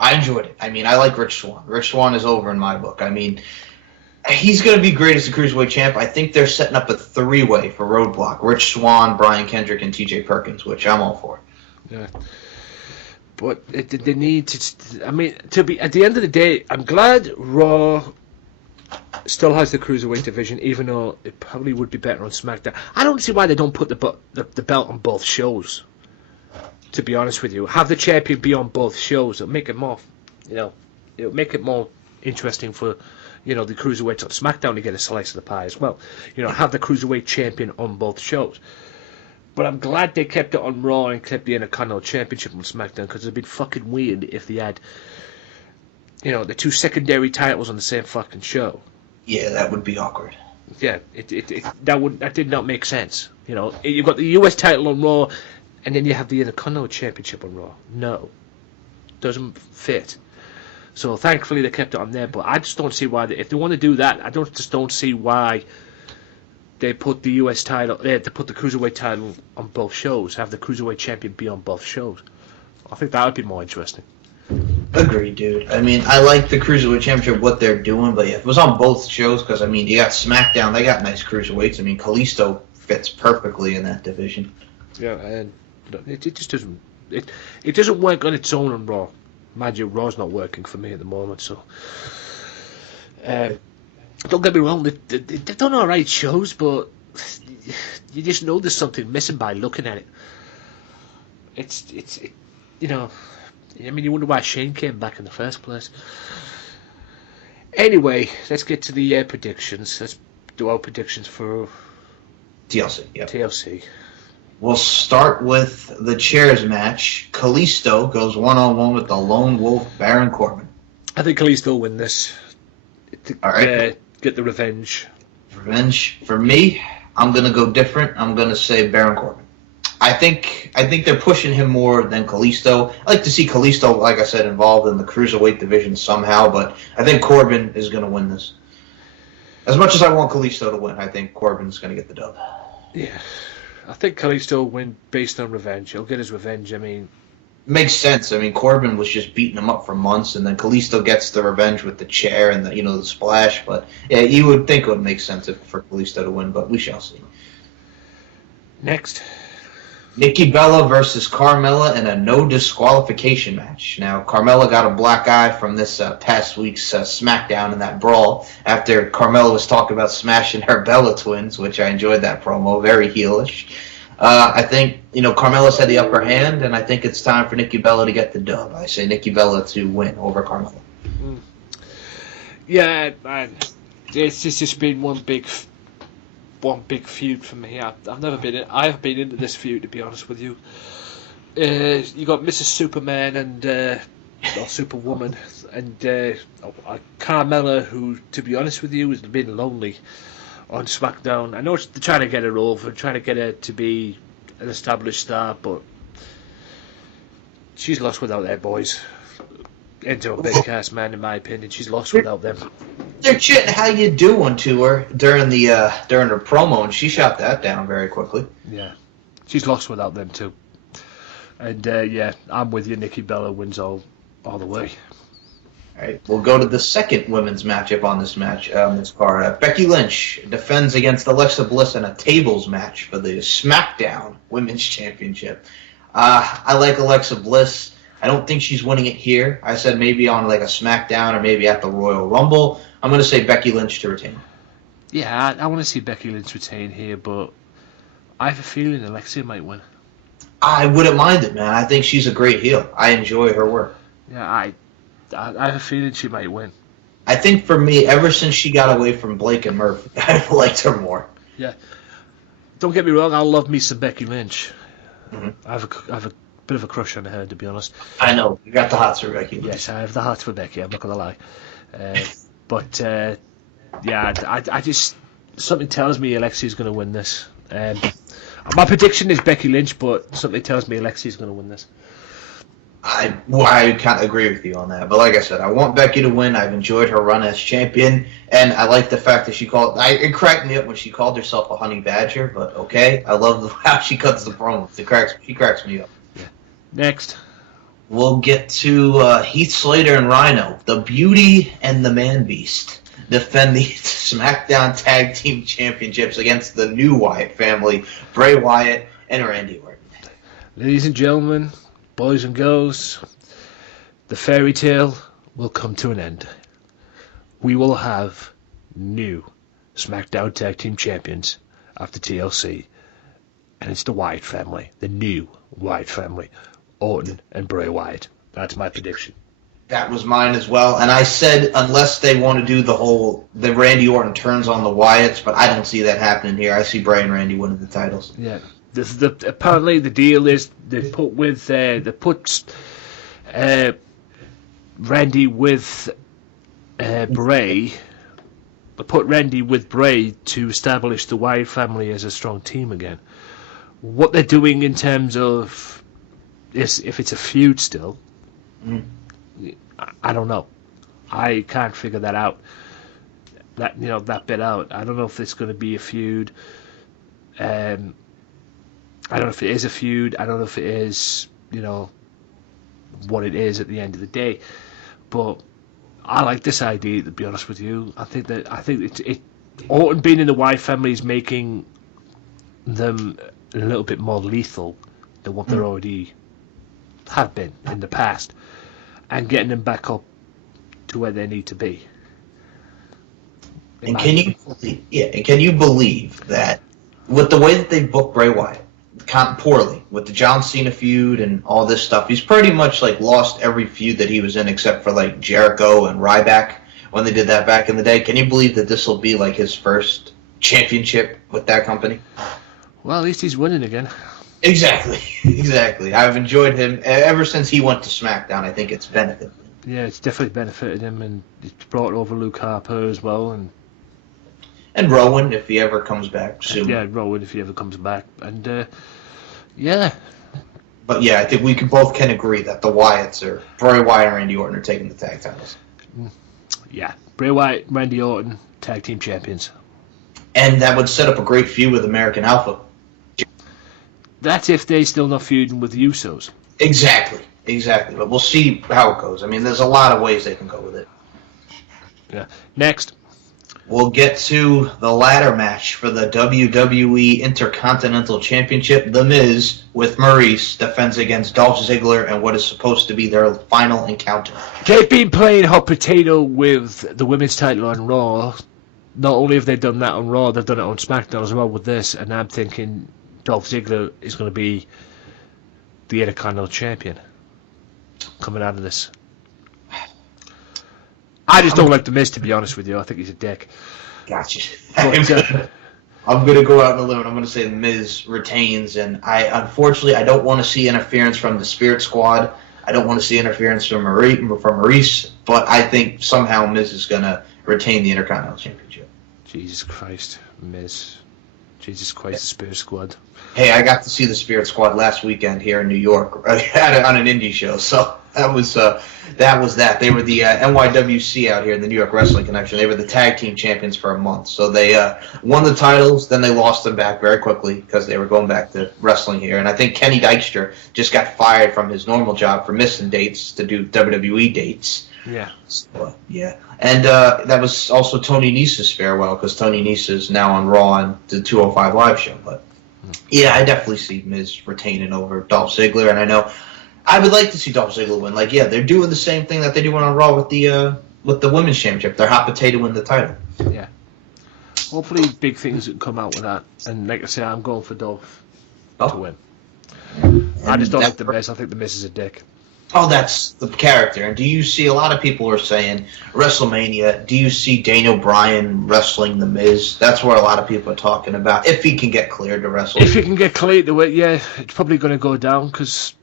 I enjoyed it. I mean, I like Rich Swann. Rich Swann is over in my book. I mean, he's going to be great as the Cruiserweight champ. I think they're setting up a 3-way for Roadblock. Rich Swann, Brian Kendrick, and TJ Perkins, which I'm all for. Yeah. But they need to... I mean, at the end of the day, I'm glad Raw still has the Cruiserweight division, even though it probably would be better on SmackDown. I don't see why they don't put the belt on both shows, to be honest with you. Have the champion be on both shows. It'll make it more, it'll make it more interesting for, the Cruiserweights on SmackDown to get a slice of the pie as well. Have the Cruiserweight champion on both shows. But I'm glad they kept it on Raw and kept the Intercontinental Championship on SmackDown, because it'd be fucking weird if they had, the 2 secondary titles on the same fucking show. Yeah, that would be awkward. Yeah, that did not make sense. You know, you've got the US title on Raw, and then you have the Intercontinental Championship on Raw. No, doesn't fit. So thankfully they kept it on there, but I just don't see why if they want to do that, I don't see why they put the US title, they put the Cruiserweight title on both shows, have the Cruiserweight champion be on both shows. I think that would be more interesting. Agreed, dude. I mean, I like the Cruiserweight Championship, what they're doing, but yeah, if it was on both shows, because, I mean, you got SmackDown, they got nice Cruiserweights. I mean, Kalisto fits perfectly in that division. Yeah, and it just doesn't, it doesn't work on its own on Raw. Mind you, Raw's not working for me at the moment, so... don't get me wrong, they've done alright shows, but you just know there's something missing by looking at it. It's you know... I mean, you wonder why Shane came back in the first place. Anyway, let's get to the predictions. Let's do our predictions for TLC, yeah. TLC. We'll start with the chairs match. Kalisto goes one-on-one with the Lone Wolf, Baron Corbin. I think Kalisto will win this. All right. Get the revenge. Revenge. For me, I'm going to go different. I'm going to say Baron Corbin. I think they're pushing him more than Kalisto. I like to see Kalisto, like I said, involved in the Cruiserweight division somehow, but I think Corbin is going to win this. As much as I want Kalisto to win, I think Corbin's going to get the dub. Yeah. I think Kalisto will win based on revenge. He'll get his revenge, I mean... Makes sense. I mean, Corbin was just beating him up for months, and then Kalisto gets the revenge with the chair and the splash, but yeah, you would think it would make sense for Kalisto to win, but we shall see. Next... Nikki Bella versus Carmella in a no disqualification match. Now, Carmella got a black eye from this past week's Smackdown in that brawl after Carmella was talking about smashing her Bella twins, which I enjoyed that promo, very heelish. I think, Carmella's had the upper hand, and I think it's time for Nikki Bella to get the dub. I say Nikki Bella to win over Carmella. Yeah, it's just been one big feud for me. I've been into this feud, to be honest with you. You got Mrs. Superman and or Superwoman and Carmella, who, to be honest with you, has been lonely on SmackDown. I know they're trying to get her over, trying to get her to be an established star, but she's lost without their boys. Into a big cast, man, in my opinion. She's lost without them. They're chitting how you doing to her during her promo, and she shot that down very quickly. Yeah, she's lost without them too. And yeah, I'm with you. Nikki Bella wins all the way. All right, we'll go to the second women's matchup on this card. Becky Lynch defends against Alexa Bliss in a tables match for the SmackDown Women's Championship. I like Alexa Bliss. I don't think she's winning it here. I said maybe on like a SmackDown or maybe at the Royal Rumble. I'm going to say Becky Lynch to retain. Yeah, I want to see Becky Lynch retain here, but I have a feeling Alexa might win. I wouldn't mind it, man. I think she's a great heel. I enjoy her work. Yeah, I have a feeling she might win. I think for me, ever since she got away from Blake and Murphy, I've liked her more. Yeah. Don't get me wrong, I love me some Becky Lynch. Mm-hmm. I have a bit of a crush on her, to be honest. I know. You got the hots for Becky Lynch. Yes, I have the heart for Becky, I'm not going to lie. But, yeah, I just... Something tells me Alexi's going to win this. My prediction is Becky Lynch, but something tells me Alexi's going to win this. I can't agree with you on that. But like I said, I want Becky to win. I've enjoyed her run as champion. And I like the fact that it cracked me up when she called herself a honey badger. But okay, I love how she cuts the promos. She cracks me up. Yeah. Next. We'll get to Heath Slater and Rhino, the Beauty and the Man Beast, defend the SmackDown Tag Team Championships against the new Wyatt family, Bray Wyatt and Randy Orton. Ladies and gentlemen, boys and girls, the fairy tale will come to an end. We will have new SmackDown Tag Team Champions after TLC. And it's the Wyatt family, the new Wyatt family, Orton and Bray Wyatt. That's my prediction. That was mine as well. And I said unless they want to do the Randy Orton turns on the Wyatts, but I don't see that happening here. I see Bray and Randy winning the titles. Yeah. Apparently the deal is they put Randy with Bray put Randy with Bray to establish the Wyatt family as a strong team again. What they're doing in terms of if it's a feud still, I don't know. I can't figure that out. That bit out. I don't know if it's going to be a feud. I don't know if it is a feud. I don't know if it is, what it is at the end of the day. But I like this idea, to be honest with you. I think Orton being in the Wyatt family is making them a little bit more lethal than what they already have been in the past, and getting them back up to where they need to be. And can you believe that with the way that they booked Bray Wyatt, poorly, with the John Cena feud and all this stuff, he's pretty much lost every feud that he was in except for Jericho and Ryback when they did that back in the day. Can you believe that this will be his first championship with that company? Well, at least he's winning again. Exactly. I've enjoyed him ever since he went to Smackdown. I think it's benefited. Yeah, it's definitely benefited him, and it's brought over Luke Harper as well, and Rowan if he ever comes back soon. Yeah, Rowan if he ever comes back, and yeah. But yeah, I think we both can agree that the Wyatts are Bray Wyatt and Randy Orton are taking the tag titles. Yeah, Bray Wyatt, Randy Orton, tag team champions, and that would set up a great feud with American Alpha. That's if they still not feuding with the Usos. Exactly. But we'll see how it goes. I mean, there's a lot of ways they can go with it. Yeah. Next. We'll get to the ladder match for the WWE Intercontinental Championship. The Miz with Maurice defends against Dolph Ziggler and what is supposed to be their final encounter. They've been playing hot potato with the women's title on Raw. Not only have they done that on Raw, they've done it on SmackDown as well with this. And I'm thinking Dolph Ziggler is going to be the Intercontinental Champion coming out of this. I just don't like The Miz, to be honest with you. I think he's a dick. Gotcha. But, I'm going to go out on a limb. I'm going to say The Miz retains, and unfortunately I don't want to see interference from the Spirit Squad. I don't want to see interference from Maurice, but I think somehow Miz is going to retain the Intercontinental Championship. Jesus Christ, Miz. Jesus Christ, the Spirit Squad. Hey, I got to see the Spirit Squad last weekend here in New York on an indie show, so that was that. They were the NYWC out here in the New York Wrestling Connection. They were the tag team champions for a month, so they won the titles. Then they lost them back very quickly because they were going back to wrestling here. And I think Kenny Dykstra just got fired from his normal job for missing dates to do WWE dates. Yeah. So, yeah. And that was also Tony Nese's farewell because Tony Nese is now on Raw on the 205 Live show. But yeah, I definitely see Miz retaining over Dolph Ziggler, and I know I would like to see Dolph Ziggler win. They're doing the same thing that they do on Raw with the women's championship. They're hot potato in the title. Yeah. Hopefully, big things can come out with that. And like I say, I'm going for Dolph to win. I just don't like the Miz. I think the Miz is a dick. Oh, that's the character. And do you see a lot of people are saying WrestleMania? Do you see Daniel Bryan wrestling the Miz? That's where a lot of people are talking about. If he can get cleared to wrestle. If he can get cleared to it, yeah, it's probably going to go down because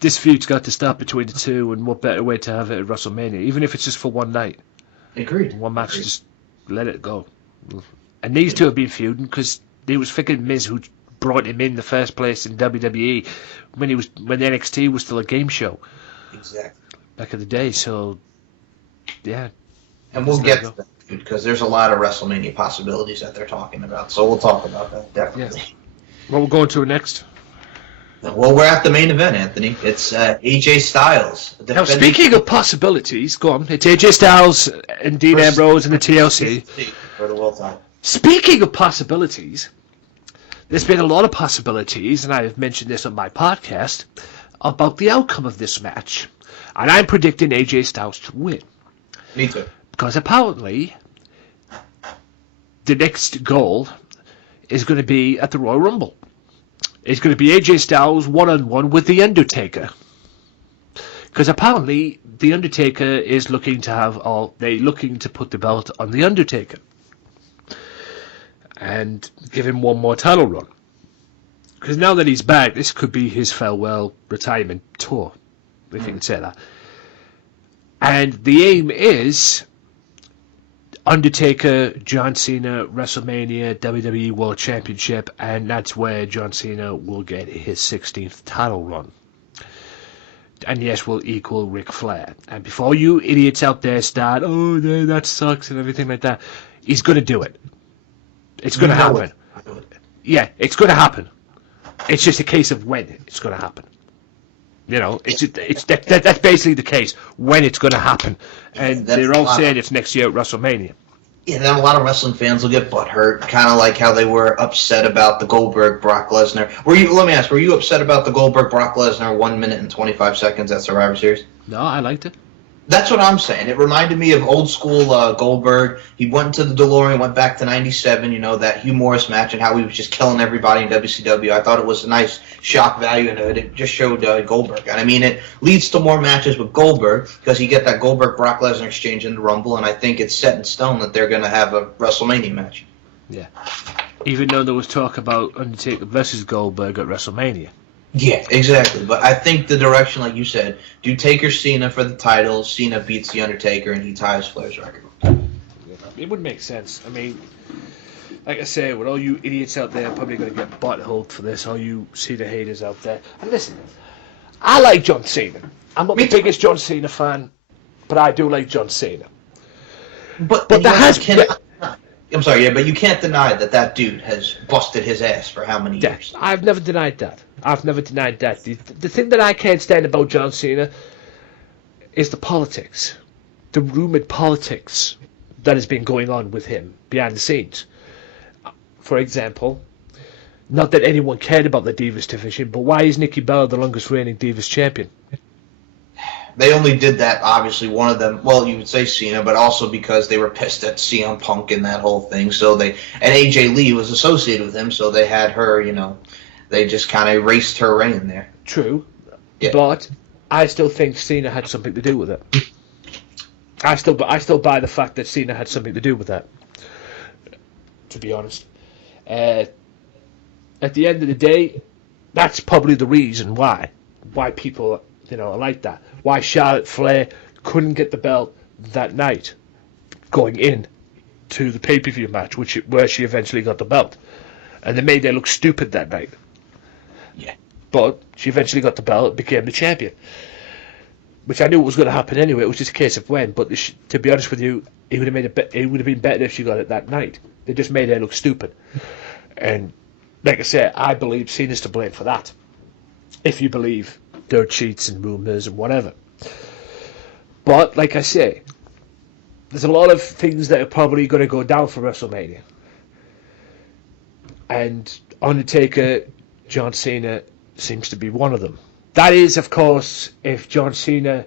this feud's got to start between the two, and what better way to have it at WrestleMania, even if it's just for one night. Agreed. One match, just let it go. And these two have been feuding because it was freaking Miz who brought him in the first place in WWE when NXT was still a game show. Exactly. Back in the day, so yeah. And we'll get to that because there's a lot of WrestleMania possibilities that they're talking about. So we'll talk about that definitely. Yeah. What we're going to next? Well, we're at the main event, Anthony. It's AJ Styles. Now, speaking of possibilities, go on. It's AJ Styles and Dean Ambrose and the TLC. For the world title. Speaking of possibilities, there's been a lot of possibilities, and I have mentioned this on my podcast, about the outcome of this match. And I'm predicting AJ Styles to win. Me too. Because apparently, the next goal is going to be at the Royal Rumble. It's going to be AJ Styles one-on-one with The Undertaker. Because apparently, The Undertaker is looking to put the belt on The Undertaker. And give him one more title run. Because now that he's back, this could be his farewell retirement tour, if you can say that. And the aim is Undertaker, John Cena, WrestleMania, WWE World Championship, and that's where John Cena will get his 16th title run. And yes, will equal Ric Flair. And before you idiots out there start, oh, that sucks and everything like that, he's going to do it. It's going to happen. Yeah, it's going to happen. It's just a case of when it's going to happen. You know, that's basically the case, when it's going to happen. And they're all saying it's next year at WrestleMania. Yeah, then a lot of wrestling fans will get butthurt, kind of like how they were upset about the Goldberg-Brock Lesnar. Let me ask, were you upset about the Goldberg-Brock Lesnar 1 minute and 25 seconds at Survivor Series? No, I liked it. That's what I'm saying. It reminded me of old school Goldberg. He went to the DeLorean, went back to 97, that Hugh Morris match and how he was just killing everybody in WCW. I thought it was a nice shock value, and it just showed Goldberg. And I mean, it leads to more matches with Goldberg because you get that Goldberg-Brock Lesnar exchange in the Rumble, and I think it's set in stone that they're going to have a WrestleMania match. Yeah. Even though there was talk about Undertaker versus Goldberg at WrestleMania. Yeah, exactly. But I think the direction, like you said, do Taker Cena for the title. Cena beats The Undertaker, and he ties Flair's record. It would make sense. I mean, like I say, with all you idiots out there probably going to get butthurt for this, all you Cena haters out there. And listen, I like John Cena. I'm not the biggest John Cena fan, but I do like John Cena. But there has been... I'm sorry, but you can't deny that dude has busted his ass for how many years? I've never denied that. The thing that I can't stand about John Cena is the politics. The rumored politics that has been going on with him behind the scenes. For example, not that anyone cared about the Divas division, but why is Nikki Bella the longest reigning Divas champion? They only did that, obviously, one of them, well, you would say Cena, but also because they were pissed at CM Punk and that whole thing. And AJ Lee was associated with him, so they had her, they just kind of erased her reign there. True, yeah. But I still think Cena had something to do with it. I still buy the fact that Cena had something to do with that, to be honest. At the end of the day, that's probably the reason why people, are like that. Why Charlotte Flair couldn't get the belt that night going in to the pay-per-view match, where she eventually got the belt. And they made her look stupid that night. Yeah. But she eventually got the belt and became the champion. Which I knew was going to happen anyway. It was just a case of when. But to be honest with you, it would have been better if she got it that night. They just made her look stupid. And like I said, I believe Cena's to blame for that. If you believe dirt sheets and rumours and whatever. But, like I say, there's a lot of things that are probably going to go down for WrestleMania. And Undertaker, John Cena seems to be one of them. That is, of course, if John Cena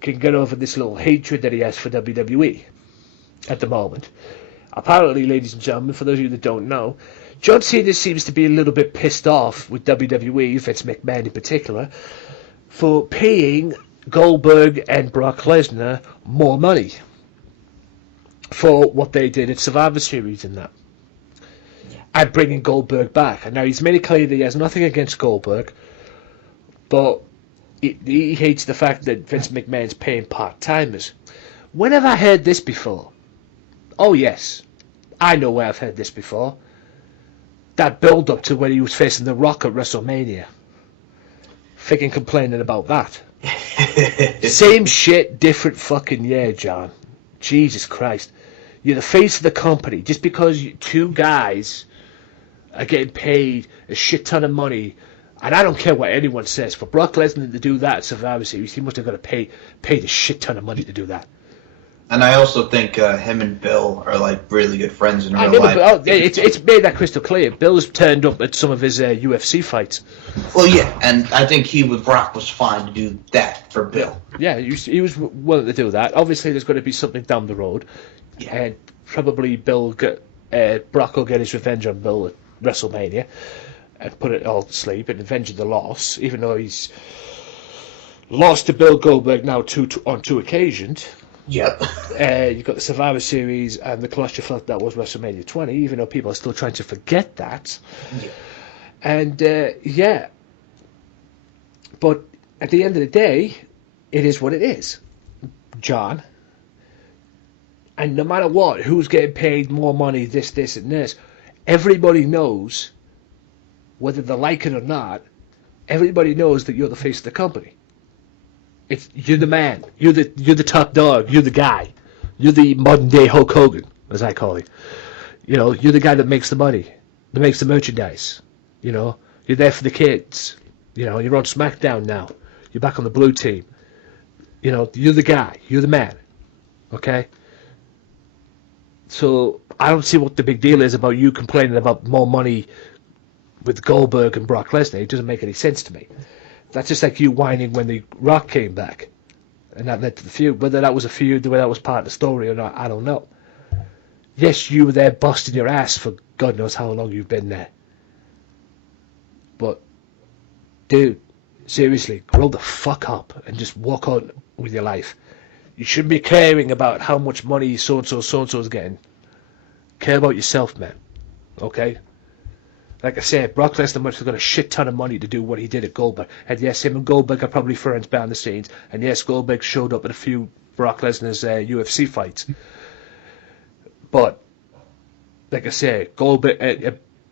can get over this little hatred that he has for WWE at the moment. Apparently, ladies and gentlemen, for those of you that don't know, John Cena seems to be a little bit pissed off with WWE, Vince McMahon in particular, for paying Goldberg and Brock Lesnar more money for what they did at Survivor Series and that. And bringing Goldberg back. And now he's made it clear that he has nothing against Goldberg, but he hates the fact that Vince McMahon's paying part-timers. When have I heard this before? Oh yes, I know where I've heard this before. That build-up to when he was facing The Rock at WrestleMania. Freaking complaining about that. Same shit, different fucking year, John. Jesus Christ. You're the face of the company. Just because two guys are getting paid a shit ton of money, and I don't care what anyone says, for Brock Lesnar to do that at Survivor Series, he must have got to pay a shit ton of money to do that. And I also think him and Bill are like really good friends in real life. It's made that crystal clear. Bill's turned up at some of his UFC fights. Well, yeah, and I think he with Brock was fine to do that for Bill. Yeah, he was willing to do that. Obviously, there's going to be something down the road, and probably Brock will get his revenge on Bill at WrestleMania and put it all to sleep and avenge the loss, even though he's lost to Bill Goldberg now on two occasions. Yep. You've got the Survivor Series and the clusterfuck that was WrestleMania 20, even though people are still trying to forget that. Yeah. And, but at the end of the day, it is what it is. John, And no matter what, who's getting paid more money, this, and this, everybody knows, whether they like it or not, everybody knows that you're the face of the company. You're the man. You're the top dog. You're the guy. You're the modern day Hulk Hogan, as I call it. You know, you're the guy that makes the money, that makes the merchandise. You know, you're there for the kids. You know, you're on Smackdown now. You're back on the blue team. You know, you're the guy. You're the man. Okay? So I don't see what the big deal is about you complaining about more money with Goldberg and Brock Lesnar. It doesn't make any sense to me. That's just like you whining when the Rock came back, and that led to the feud. Whether that was a feud, whether that was part of the story or not, I don't know. Yes, you were there busting your ass for God knows how long you've been there. But, dude, seriously, grow the fuck up and just walk on with your life. You shouldn't be caring about how much money so-and-so is getting. Care about yourself, man. Okay? Like I said, Brock Lesnar must have got a shit ton of money to do what he did at Goldberg. And yes, him and Goldberg are probably friends behind the scenes. And yes, Goldberg showed up at a few Brock Lesnar's UFC fights. But, like I said,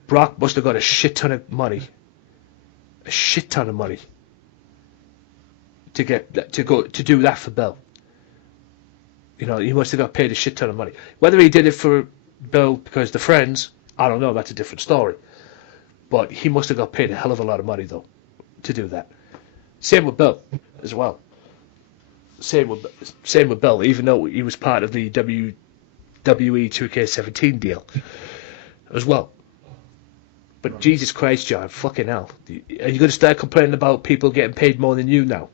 Brock must have got a shit ton of money. A shit ton of money. To do that for Bill. You know, he must have got paid a shit ton of money. Whether he did it for Bill because they're friends, I don't know. That's a different story. But he must have got paid a hell of a lot of money, though, to do that. Same with Bill, as well. Same with Bill, even though he was part of the WWe 2K17 deal, as well. But Jesus Christ, John, fucking hell. Are you going to start complaining about people getting paid more than you now?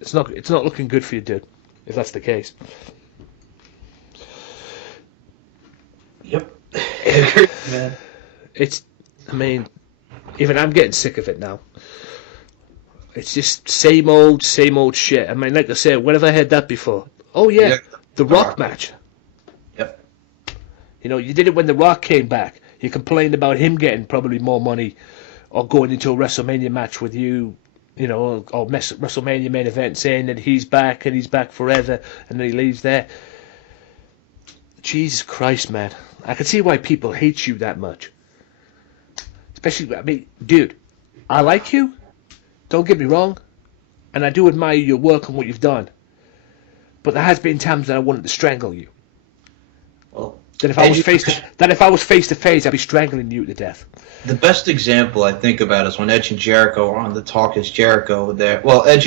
It's not looking good for you, dude, if that's the case. Yep. I agree, man. I mean, even I'm getting sick of it now. It's just same old shit. I mean, like I said, when have I heard that before? Oh, yeah, the Rock match. Yep. You know, you did it when The Rock came back. You complained about him getting probably more money or going into a WrestleMania match with you, you know, or WrestleMania main event saying that he's back and he's back forever and then he leaves there. Jesus Christ, man. I can see why people hate you that much. Especially, I mean, dude, I like you. Don't get me wrong. And I do admire your work and what you've done. But there has been times that I wanted to strangle you. Well, That if I was face to face, I'd be strangling you to death. the best example I think about is when Edge and Jericho were on the Talk is Jericho there. Well, Edge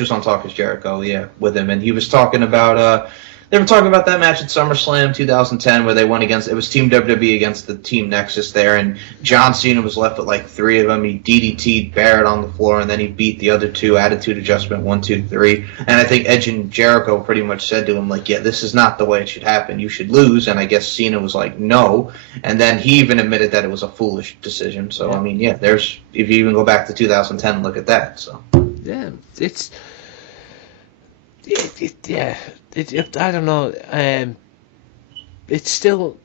was on Talk is Jericho, yeah, with him, and he was talking about they were talking about that match at SummerSlam 2010 where they went against, it was Team WWE against the Team Nexus there, and John Cena was left with like three of them. He DDT'd Barrett on the floor, and then he beat the other two, Attitude Adjustment 1, 2, 3. And I think Edge and Jericho pretty much said to him, like, yeah, this is not the way it should happen. You should lose. And I guess Cena was like, no. And then he even admitted that it was a foolish decision. So, I mean, yeah, there's, if you even go back to 2010 and look at that. So Yeah, I don't know. It's still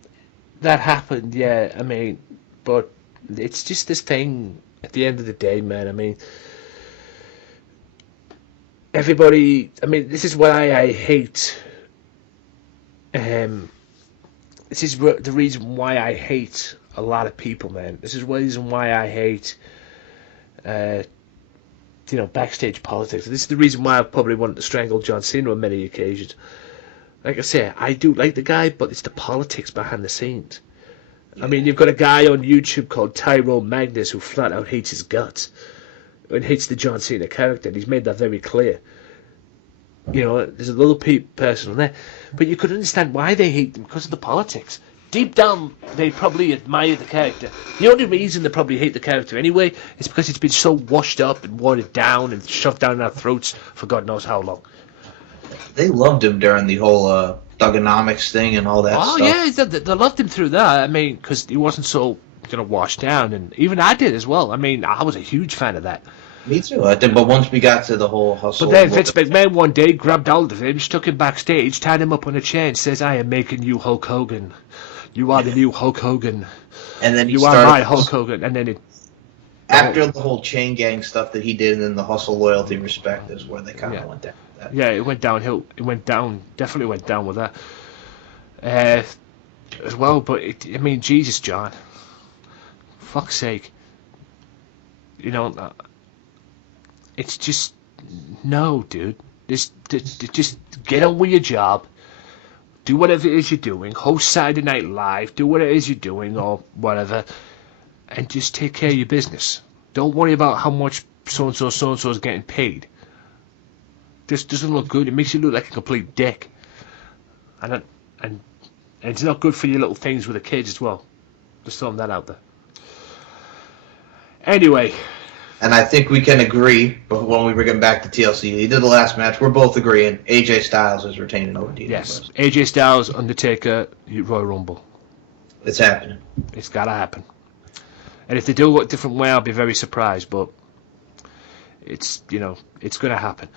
that happened, yeah. I mean, but it's just this thing. At the end of the day, man. I mean, everybody. I mean, this is why I hate. This is the reason why I hate a lot of people, man. This is the reason why I hate. Backstage politics. This is the reason why I've probably wanted to strangle John Cena on many occasions. Like I say, I do like the guy, but it's the politics behind the scenes. Yeah. I mean, you've got a guy on YouTube called Tyrone Magnus who flat out hates his guts and hates the John Cena character, and he's made that very clear. You know, there's a little person on there, but you could understand why they hate him because of the politics. Deep down, they probably admire the character. The only reason they probably hate the character anyway is because it's been so washed up and watered down and shoved down our throats for God knows how long. they loved him during the whole Thugonomics thing and all that stuff. Oh, yeah, they loved him through that. I mean, because he wasn't so, washed down. And even I did as well. I mean, I was a huge fan of that. Me too. I did, but once we got to the whole hustle... But then Vince McMahon one day grabbed hold of him, took him backstage, tied him up on a chair and says, I am making you Hulk Hogan. You are the new Hulk Hogan. And then you are my Hulk Hogan. And then it... After the whole chain gang stuff that he did, and then the hustle, loyalty, respect is where they kind of went down. Yeah, it went downhill. It went down. Definitely went down with that. as well. But I mean, Jesus, John, fuck's sake, you know, it's just no, dude. Just get on with your job. Do whatever it is you're doing. Host Saturday Night Live. Do what it is you're doing or whatever, and just take care of your business. Don't worry about how much so and so is getting paid. This doesn't look good. It makes you look like a complete dick. And it's not good for your little things with the kids as well. Just throwing that out there. Anyway. And I think we can agree, but when we bring him back to TLC, he did the last match, we're both agreeing AJ Styles is retaining over Dean Yes. Ambrose. AJ Styles, Undertaker, Royal Rumble. It's happening. It's got to happen. And if they do it a different way, I'll be very surprised, but it's, it's going to happen.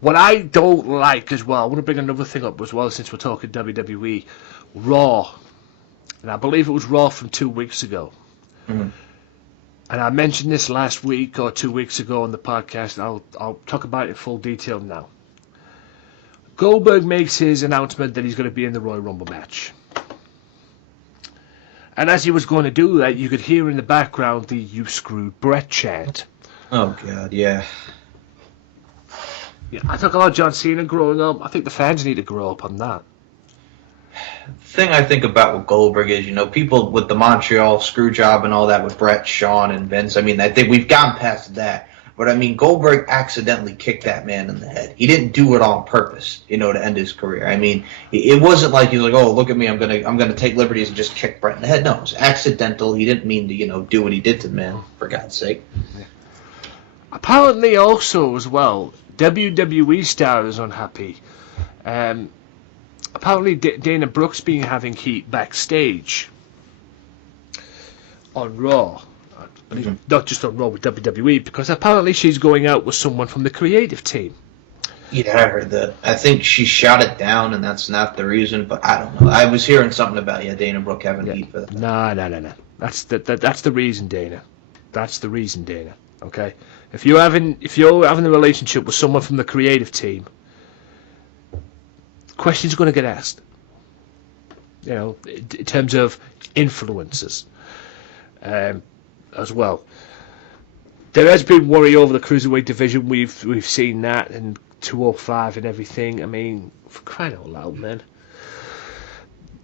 What I don't like as well, I want to bring another thing up as well since we're talking WWE, Raw. And I believe it was Raw from 2 weeks ago. Mm-hmm. And I mentioned this last week or 2 weeks ago on the podcast. I'll talk about it in full detail now. Goldberg makes his announcement that he's going to be in the Royal Rumble match. And as he was going to do that, you could hear in the background the "You screwed Brett" chant. Oh, God, yeah. Yeah, I talk about John Cena growing up. I think the fans need to grow up on that. The thing I think about with Goldberg is, people with the Montreal screw job and all that with Brett, Shawn, and Vince, I think we've gotten past that. But, Goldberg accidentally kicked that man in the head. He didn't do it on purpose, to end his career. It wasn't like he was like, oh, look at me, I'm gonna take liberties and just kick Brett in the head. No, it was accidental. He didn't mean to, do what he did to the man, for God's sake. Apparently also, as well, WWE star is unhappy. Apparently Dana Brooke's been having heat backstage on Raw. Not just on Raw with WWE, because apparently she's going out with someone from the creative team. Yeah, I heard that. I think she shot it down, and that's not the reason, but I don't know. I was hearing something about, Dana Brooke having heat for that. No. That's the reason, Dana. That's the reason, Dana. Okay? If you're having a relationship with someone from the creative team, questions are going to get asked. In terms of influences. As well. There has been worry over the cruiserweight division. We've seen that, and 205 and everything. For crying out loud, man.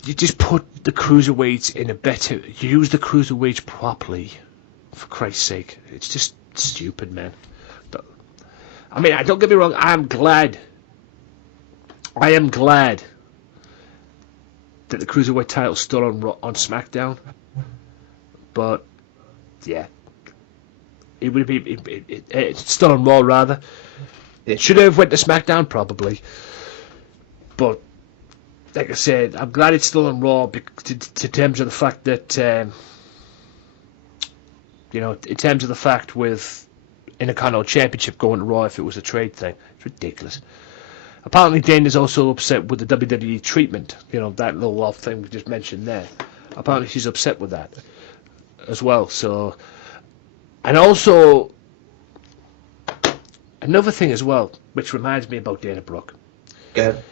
You just put the cruiserweights in a better... Use the cruiserweights properly, for Christ's sake. It's just stupid, man. Don't get me wrong, I am glad that the cruiserweight title's still on SmackDown. But yeah, it would be it's still on Raw rather. It should have went to SmackDown probably, but like I said, I'm glad it's still on Raw to terms of the fact that in terms of the fact with Intercontinental Championship going to Raw if it was a trade thing, it's ridiculous. Apparently, Dana's also upset with the WWE treatment. That little off thing we just mentioned there. Apparently, she's upset with that as well. So, and also another thing as well, which reminds me about Dana Brooke. Go ahead.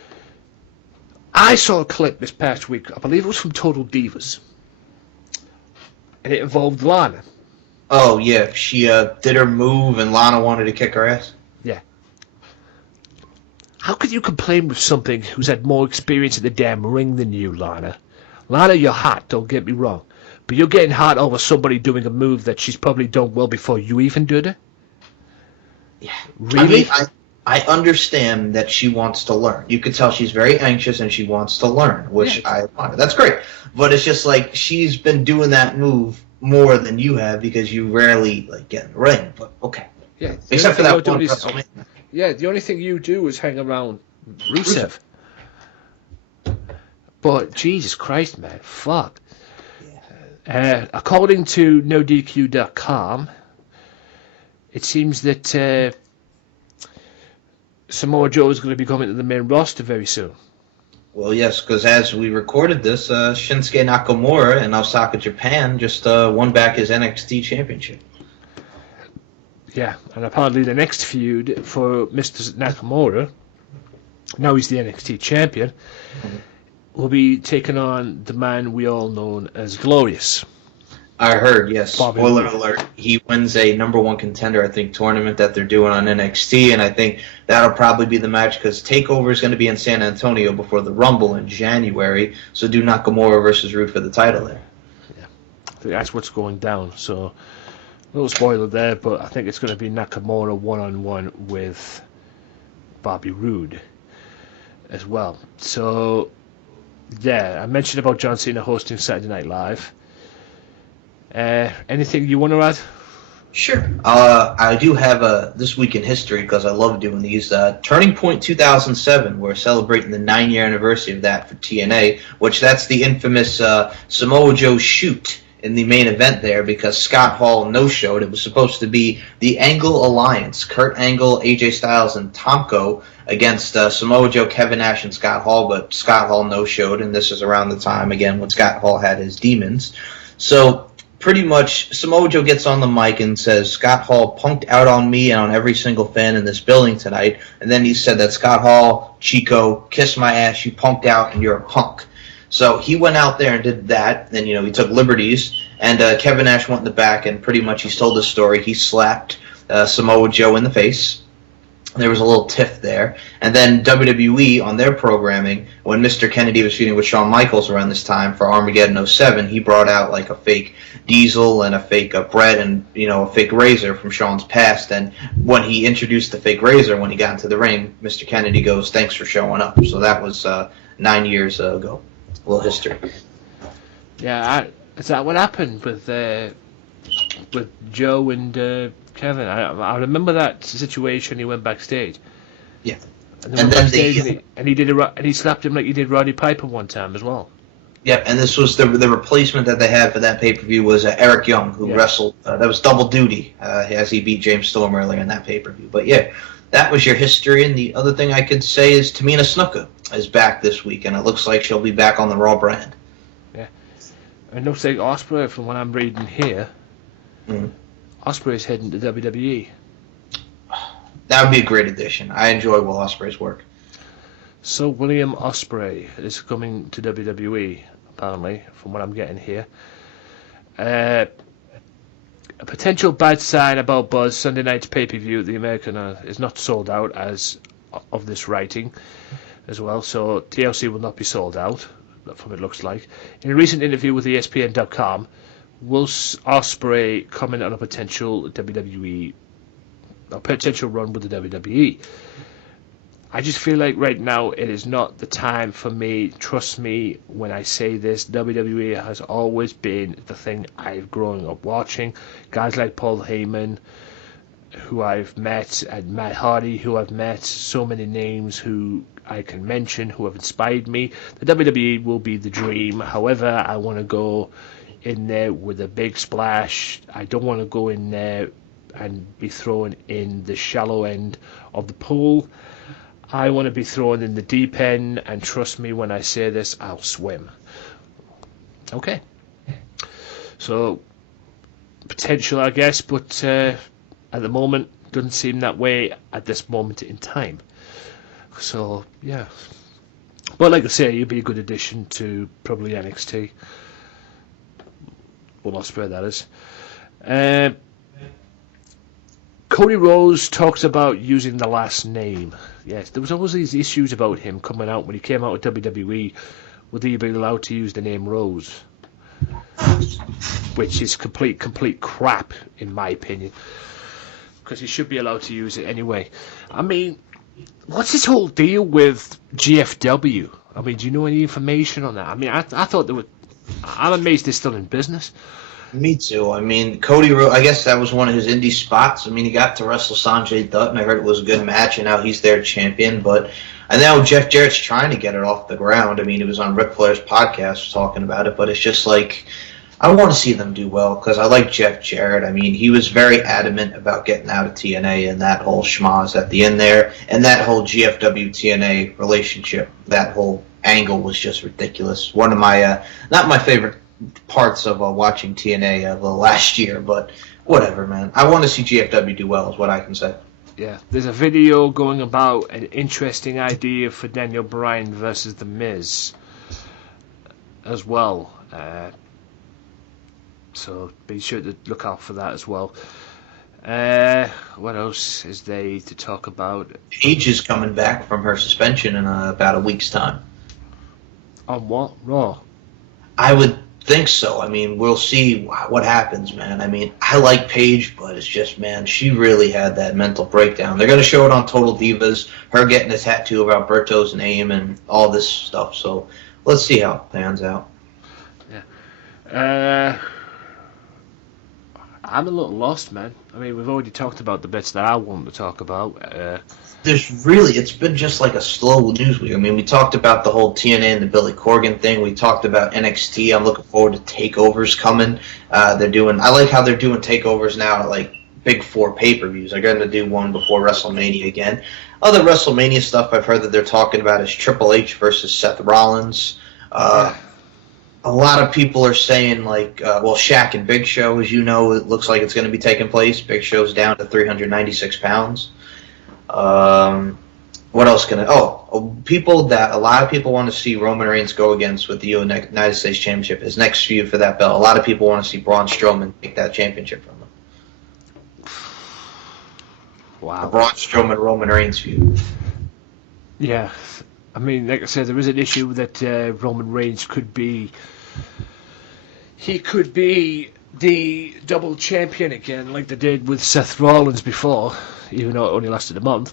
I saw a clip this past week. I believe it was from Total Divas, and it involved Lana. Oh yeah, she did her move, and Lana wanted to kick her ass. Yeah. How could you complain with something who's had more experience in the damn ring than you, Lana? Lana, you're hot. Don't get me wrong. But you're getting hot over somebody doing a move that she's probably done well before you even did it? Yeah. Really? I understand that she wants to learn. You could tell she's very anxious and she wants to learn, which I admire. That's great. But it's just like she's been doing that move more than you have because you rarely get in the ring. But okay. Yeah. Except for that one WrestleMania. Yeah, the only thing you do is hang around Rusev. But Jesus Christ, man. Fuck. According to NoDQ.com, it seems that Samoa Joe is going to be coming to the main roster very soon. Well, yes, because as we recorded this, Shinsuke Nakamura in Osaka, Japan, just won back his NXT championship. Yeah, and apparently the next feud for Mr. Nakamura, now he's the NXT champion, will be taking on the man we all know as Glorious. I heard, yes. Bobby Spoiler Roode. alert. He wins a number one contender, I think, tournament that they're doing on NXT, and I think that'll probably be the match because TakeOver is going to be in San Antonio before the Rumble in January, so do Nakamura versus Roode for the title there. Yeah, I think that's what's going down. So, no spoiler there, but I think it's going to be Nakamura one-on-one with Bobby Roode as well. So, yeah, I mentioned about John Cena hosting Saturday Night Live. Anything you want to add? Sure. I do have a This Week in History because I love doing these. Turning Point 2007, we're celebrating the 9-year anniversary of that for TNA, which that's the infamous Samoa Joe shoot in the main event there because Scott Hall no-showed. It was supposed to be the Angle Alliance, Kurt Angle, AJ Styles, and Tomko against Samoa Joe, Kevin Nash, and Scott Hall, but Scott Hall no-showed, and this is around the time, again, when Scott Hall had his demons. So pretty much, Samoa Joe gets on the mic and says, Scott Hall punked out on me and on every single fan in this building tonight. And then he said that Scott Hall, Chico, kiss my ass, you punked out, and you're a punk. So he went out there and did that. Then, he took liberties. And Kevin Nash went in the back, and pretty much he's told the story. He slapped Samoa Joe in the face. There was a little tiff there. And then WWE, on their programming, when Mr. Kennedy was feuding with Shawn Michaels around this time for Armageddon 07, he brought out like a fake Diesel and a fake Bret and, a fake Razor from Shawn's past. And when he introduced the fake Razor, when he got into the ring, Mr. Kennedy goes, thanks for showing up. So that was 9 years ago. A little history. Yeah, is that what happened with Joe and Kevin? I remember that situation. He went backstage. Yeah, and then backstage, he slapped him like he did Roddy Piper one time as well. Yep, and this was the replacement that they had for that pay-per-view was Eric Young, who wrestled. That was double duty as he beat James Storm earlier in that pay-per-view. But yeah, that was your history. And the other thing I could say is Tamina Snuka is back this week, and it looks like she'll be back on the Raw brand. Yeah, and it looks like Ospreay, from what I'm reading here, Ospreay's heading to WWE. That would be a great addition. I enjoy Will Ospreay's work. So William Ospreay is coming to WWE, apparently, from what I'm getting here. A potential bad sign about Buzz Sunday night's pay-per-view, the American, is not sold out as of this writing as well, so TLC will not be sold out, from it looks like. In a recent interview with ESPN.com, will Ospreay comment on a potential potential run with the WWE? I just feel like right now it is not the time for me. Trust me when I say this. WWE has always been the thing I've grown up watching. Guys like Paul Heyman, who I've met, and Matt Hardy, who I've met. So many names who I can mention who have inspired me. The WWE will be the dream. However, I want to go in there with a big splash. I don't want to go in there and be thrown in the shallow end of the pool. I want to be thrown in the deep end, and trust me when I say this, I'll swim. Okay. So, potential, I guess, but at the moment, doesn't seem that way at this moment in time. So, yeah. But like I say, you'd be a good addition to probably NXT. Well, Ospreay, that is. Cody Rhodes talks about using the last name. Yes, there was always these issues about him coming out when he came out with WWE. Would he be allowed to use the name Rhodes? Which is complete crap, in my opinion. Because he should be allowed to use it anyway. I mean, what's his whole deal with GFW? I mean, do you know any information on that? I mean, I thought there were... I'm amazed they're still in business. Me too. I mean, Cody Rhodes, I guess that was one of his indie spots. I mean, he got to wrestle Sanjay Dutt, and I heard it was a good match, and now he's their champion. But I know Jeff Jarrett's trying to get it off the ground. I mean, it was on Ric Flair's podcast talking about it, but it's just like, I want to see them do well because I like Jeff Jarrett. I mean, he was very adamant about getting out of TNA and that whole schmoz at the end there, and that whole GFW-TNA relationship, that whole angle was just ridiculous. One of my, not my favorite parts of watching TNA the last year, but whatever, man. I want to see GFW do well is what I can say. Yeah, there's a video going about an interesting idea for Daniel Bryan versus The Miz. as well. So be sure to look out for that as well. What else is there to talk about? Paige is coming back from her suspension in about a week's time. On what? Raw? I would think so. I mean, we'll see what happens, man. I mean, I like Paige, but it's just, man, she really had that mental breakdown. They're going to show it on Total Divas, her getting a tattoo about Berto's name and all this stuff. So let's see how it pans out. Yeah. I'm a little lost, man. I mean, we've already talked about the bits that I want to talk about. It's been just like a slow news week. I mean, we talked about the whole TNA and the Billy Corgan thing. We talked about NXT. I'm looking forward to takeovers coming. I like how they're doing takeovers now at like big 4 pay-per-views. They're going to do one before WrestleMania again. Other WrestleMania stuff I've heard that they're talking about is Triple H versus Seth Rollins. A lot of people are saying, like, Shaq and Big Show, as you know, it looks like it's going to be taking place. Big Show's down to 396 pounds. What else can a lot of people want to see Roman Reigns go against with the United States Championship. His next feud for that belt. A lot of people want to see Braun Strowman take that championship from him. Wow. The Braun Strowman Roman Reigns feud. Yeah. I mean, like I said, there is an issue that Roman Reigns could be the double champion again, like they did with Seth Rollins before, even though it only lasted a month.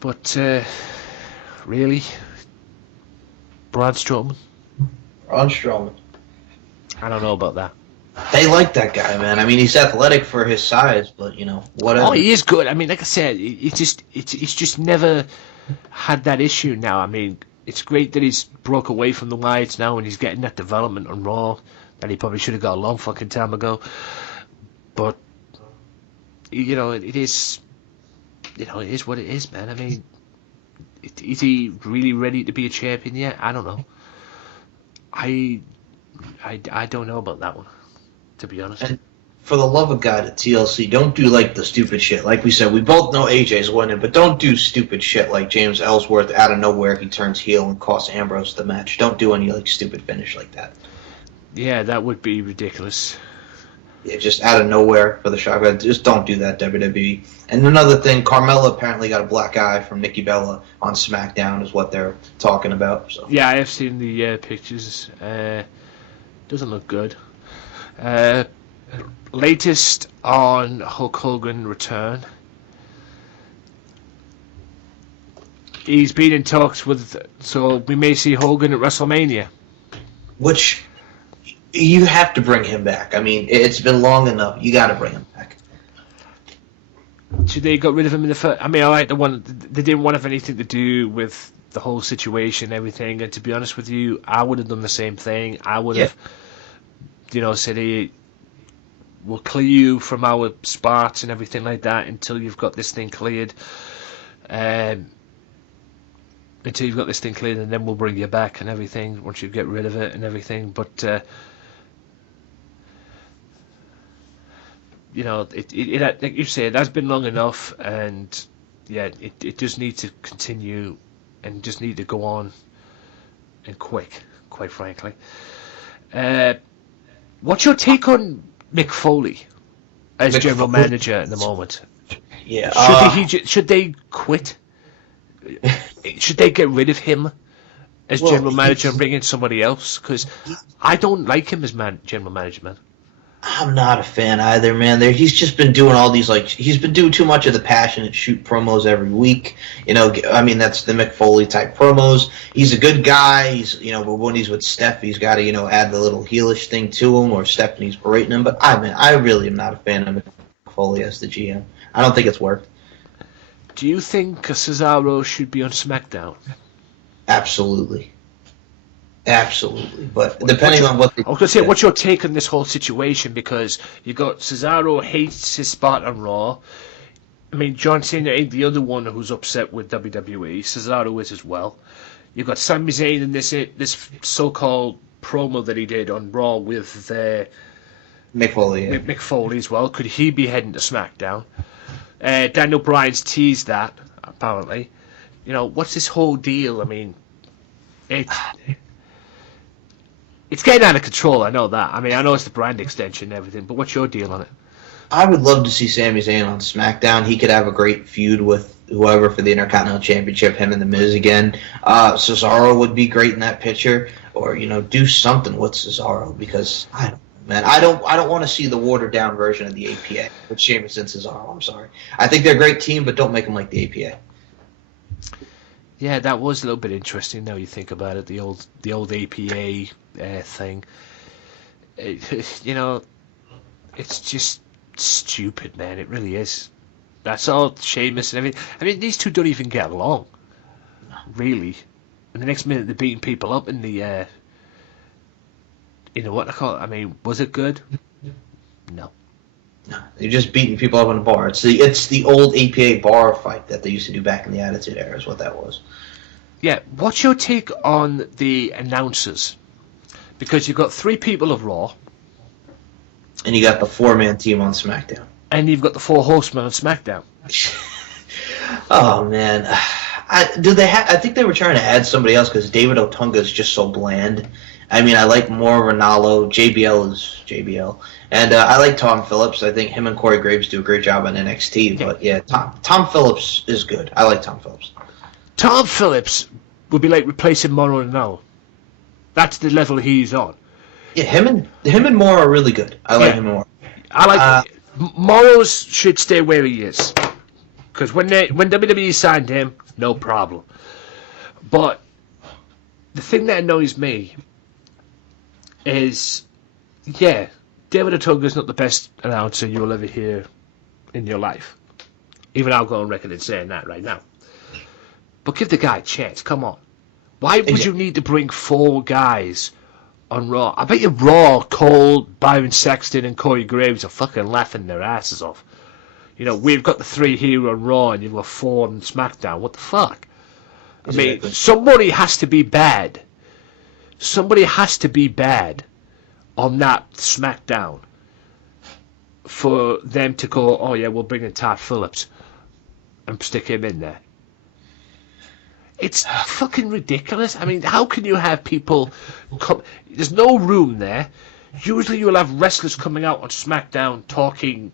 But really, Braun Strowman? Braun Strowman. I don't know about that. They like that guy, man. I mean, he's athletic for his size, but whatever. Oh, he is good. I mean, like I said, he's just never had that issue now. I mean, it's great that he's broke away from the Wyatts now and he's getting that development on Raw that he probably should have got a long fucking time ago. But it is what it is, man. I mean, is he really ready to be a champion yet? I don't know. I don't know about that one, to be honest. And for the love of God at TLC, don't do like the stupid shit. Like we said, we both know AJ's winning, but don't do stupid shit like James Ellsworth out of nowhere he turns heel and costs Ambrose the match. Don't do any like stupid finish like that. Yeah, that would be ridiculous. Yeah, just out of nowhere for the shock. Just don't do that, WWE. And another thing, Carmella apparently got a black eye from Nikki Bella on SmackDown is what they're talking about. So. Yeah, I have seen the pictures. Doesn't look good. Latest on Hulk Hogan return. He's been in talks so we may see Hogan at WrestleMania. Which, you have to bring him back. I mean, it's been long enough. You got to bring him back. Should they got rid of him in the first? I mean, they didn't want to have anything to do with the whole situation and everything. And to be honest with you, I would have done the same thing. I would have, said, hey, we'll clear you from our spots and everything like that until you've got this thing cleared. And then we'll bring you back and everything once you get rid of it and everything. But like you said, that's been long enough, and yeah, it does need to continue and just need to go on and quick, quite frankly. What's your take on Mick Foley as general manager at the moment? Yeah. Should they quit? Should they get rid of him as general manager and bring in somebody else? Because I don't like him as general manager, man. I'm not a fan either, man. He's just been doing all these, he's been doing too much of the passionate shoot promos every week. I mean, that's the Mick Foley type promos. He's a good guy. He's, but when he's with Steph, he's got to, add the little heelish thing to him, or Stephanie's berating him. But I really am not a fan of Mick Foley as the GM. I don't think it's worked. Do you think Cesaro should be on SmackDown? Absolutely. But depending on what... I was going to say, what's your take on this whole situation? Because you got Cesaro hates his spot on Raw. I mean, John Cena ain't the other one who's upset with WWE. Cesaro is as well. You've got Sami Zayn in this so-called promo that he did on Raw with Mick Foley. Yeah. Mick Foley as well. Could he be heading to SmackDown? Daniel Bryan's teased that, apparently. What's this whole deal? I mean, It's getting out of control, I know that. I mean, I know it's the brand extension and everything, but what's your deal on it? I would love to see Sami Zayn on SmackDown. He could have a great feud with whoever for the Intercontinental Championship, him and The Miz again. Cesaro would be great in that picture, or do something with Cesaro, because I don't want to see the watered down version of the APA with Sheamus and Cesaro. I'm sorry. I think they're a great team, but don't make them like the APA. Yeah, that was a little bit interesting. Now you think about it, the old APA thing. It's just stupid, man. It really is. That's all Sheamus and everything. I mean, these two don't even get along, really. And the next minute they're beating people up in the, what I call it. I mean, was it good? No. No, they're just beating people up in a bar. It's the old APA bar fight that they used to do back in the Attitude Era is what that was. Yeah, what's your take on the announcers? Because you've got 3 people of Raw. And you got the 4-man team on SmackDown. And you've got the 4 horsemen on SmackDown. Oh, man. I think they were trying to add somebody else because David Otunga is just so bland. I mean, I like more Ronaldo. JBL is JBL. And I like Tom Phillips. I think him and Corey Graves do a great job on NXT. But, yeah, Tom Phillips is good. I like Tom Phillips. Tom Phillips would be like replacing Morrow now. That's the level he's on. Yeah, him and Moore are really good. I like him more. I like Morrow's should stay where he is, because when WWE signed him, no problem. But the thing that annoys me is, David Otunga is not the best announcer you will ever hear in your life. Even I'll go on record in saying that right now. But give the guy a chance. Come on. Why would you need to bring 4 guys on Raw? I bet you Raw, Cole, Byron Saxton, and Corey Graves are fucking laughing their asses off. We've got the 3 here on Raw, and you've got 4 on SmackDown. What the fuck? I mean, somebody has to be bad. Somebody has to be bad on that SmackDown for them to go, oh yeah, we'll bring in Todd Phillips and stick him in there. It's fucking ridiculous. I mean, how can you have people come... There's no room there. Usually you'll have wrestlers coming out on SmackDown talking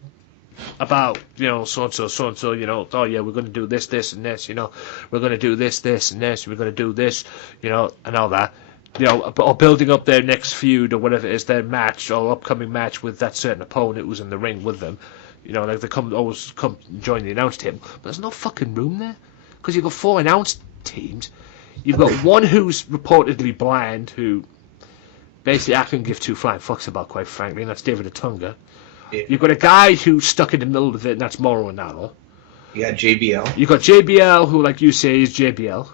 about, so-and-so, oh yeah, we're going to do this, this, and this, we're going to do this, this, and this, we're going to do this, and all that. Or building up their next feud or whatever it is, their match or upcoming match with that certain opponent who's in the ring with them. Like they always come join the announce table. But there's no fucking room there. Because you've got 4 announced teams. You've got one who's reportedly blind, who basically I can give 2 flying fucks about, quite frankly, and that's David Otunga. Yeah. You've got a guy who's stuck in the middle of it, and that's Mauro Ranallo. You got JBL. You've got JBL, who, like you say, is JBL.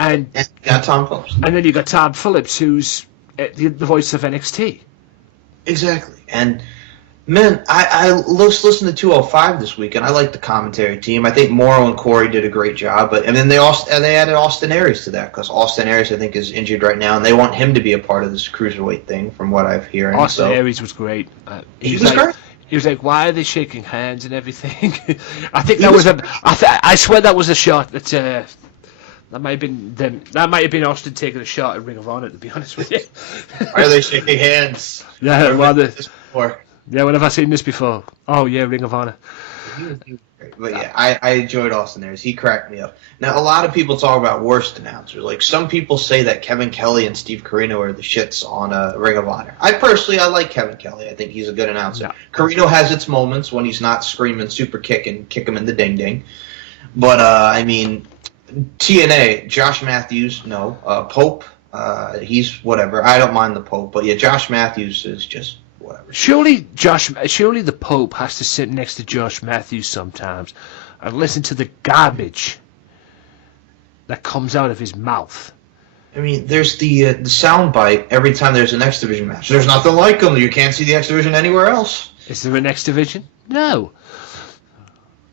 And you got Tom Phillips. And then you got Tom Phillips, who's the voice of NXT. Exactly. And, man, I listened to 205 this week, and I like the commentary team. I think Morrow and Corey did a great job. And then they added Austin Aries to that, because Austin Aries, I think, is injured right now, and they want him to be a part of this cruiserweight thing, from what I've heard. Austin Aries was great. He was great. He was like, "Why are they shaking hands and everything?" I think that was I swear that was a shot that. That might have been them. That might have been Austin taking a shot at Ring of Honor. To be honest with you, are they shaking hands? Yeah, when have I seen this before? Oh yeah, Ring of Honor. But yeah, I enjoyed Austin Aries. He cracked me up. Now a lot of people talk about worst announcers. Like some people say that Kevin Kelly and Steve Corino are the shits on Ring of Honor. I like Kevin Kelly. I think he's a good announcer. No. Corino has its moments when he's not screaming super kick and kick him in the ding ding. But I mean. TNA, Josh Matthews, no. Pope, he's whatever. I don't mind the Pope, but yeah, Josh Matthews is just whatever. Surely the Pope has to sit next to Josh Matthews sometimes and listen to the garbage that comes out of his mouth. I mean, there's the soundbite every time there's an X Division match. There's nothing like them. You can't see the X Division anywhere else. Is there an X Division? No.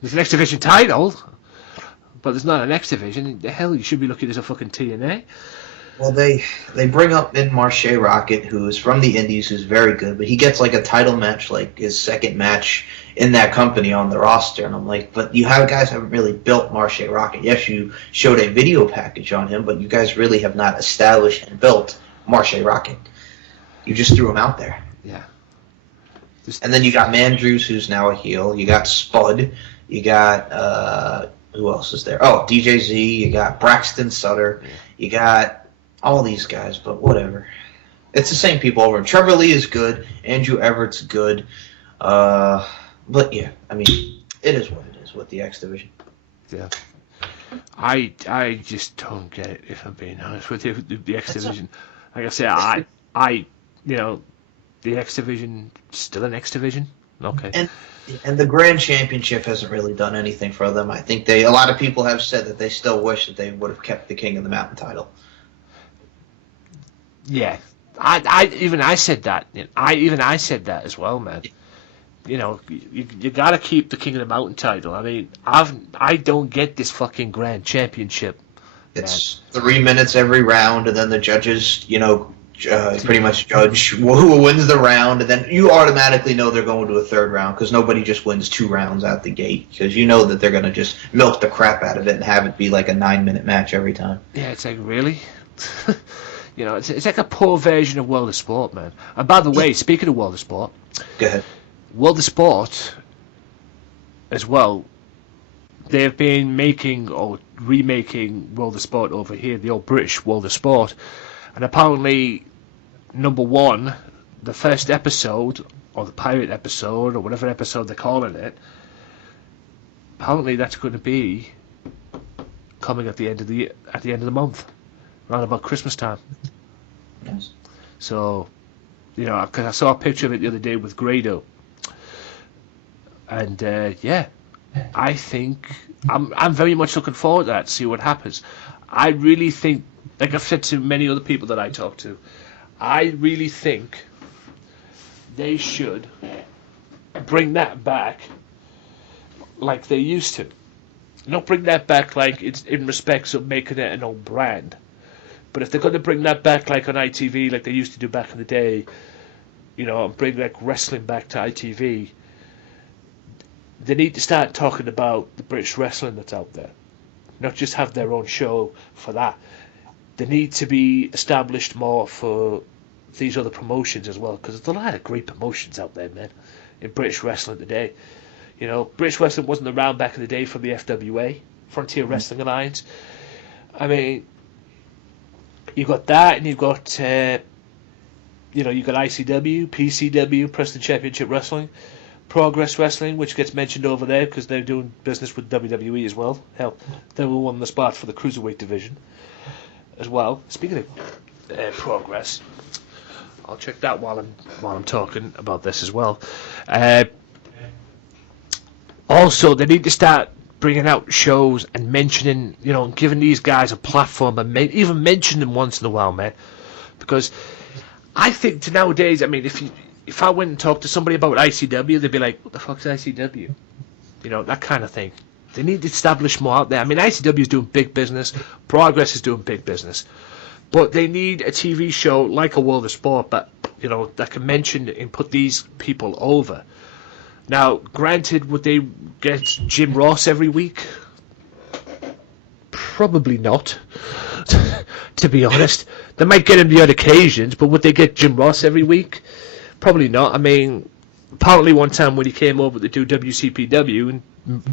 There's an X Division title. But there's not an X Division. The hell, you should be looking at a fucking TNA. Well, they bring up in Marche Rocket, who is from the Indies, who's very good, but he gets like a title match, like his second match in that company on the roster, and I'm like, but you guys haven't really built Marche Rocket. Yes, you showed a video package on him, but you guys really have not established and built Marshe Rocket. You just threw him out there. Yeah. And then you got Mandrews, who's now a heel. You got Spud. You got, who else is there? Oh, DJZ. You got Braxton Sutter. You got all these guys, but whatever. It's the same people over. Trevor Lee is good. Andrew Everett's good. But yeah, I mean, it is what it is with the X Division. Yeah. I just don't get it, if I'm being honest with you. The X Division. Like I say, I the X Division, still an X Division? Okay. And the Grand Championship hasn't really done anything for them. I think a lot of people have said that they still wish that they would have kept the King of the Mountain title. Yeah. I said that. I said that as well, man. You know, you gotta keep the King of the Mountain title. I mean, I don't get this fucking Grand Championship. It's 3 minutes every round, and then the judges, pretty much judge who wins the round, and then you automatically know they're going to a third round because nobody just wins 2 rounds out the gate because you know that they're gonna just milk the crap out of it and have it be like a 9-minute match every time. Yeah, it's like, really? It's like a poor version of World of Sport, man. And by the way, speaking of World of Sport, go ahead. World of Sport, as well, they've been making or remaking World of Sport over here, the old British World of Sport, and apparently, number 1, the first episode, or the pirate episode, or whatever episode they're calling it, apparently that's going to be coming at the end of the month, around about Christmas time. Yes. So, because I saw a picture of it the other day with Grado. And I think I'm very much looking forward to that, see what happens. I really think, like I've said to many other people that I talk to, I really think they should bring that back like they used to. Not bring that back like it's in respects of making it an old brand. But if they're going to bring that back like on ITV, like they used to do back in the day, and bring like wrestling back to ITV, they need to start talking about the British wrestling that's out there. Not just have their own show for that. They need to be established more for these other promotions as well, because there's a lot of great promotions out there, man, in British wrestling today. British wrestling wasn't around back in the day from the FWA, Frontier Wrestling Alliance. I mean, you've got that, and you've got, you've got ICW, PCW, Preston Championship Wrestling, Progress Wrestling, which gets mentioned over there because they're doing business with WWE as well. Hell, they were won the spot for the Cruiserweight division as well. Speaking of Progress, I'll check that while I'm talking about this as well. Also, they need to start bringing out shows and mentioning, giving these guys a platform and even mention them once in a while, man. Because I think to nowadays, I mean, if I went and talked to somebody about ICW, they'd be like, what the fuck's ICW? That kind of thing. They need to establish more out there. I mean, ICW is doing big business. Progress is doing big business. But they need a TV show like a World of Sport, but, that can mention and put these people over. Now, granted, would they get Jim Ross every week? Probably not, to be honest. They might get him the odd occasions, but would they get Jim Ross every week? Probably not. I mean, apparently one time when he came over to do WCPW and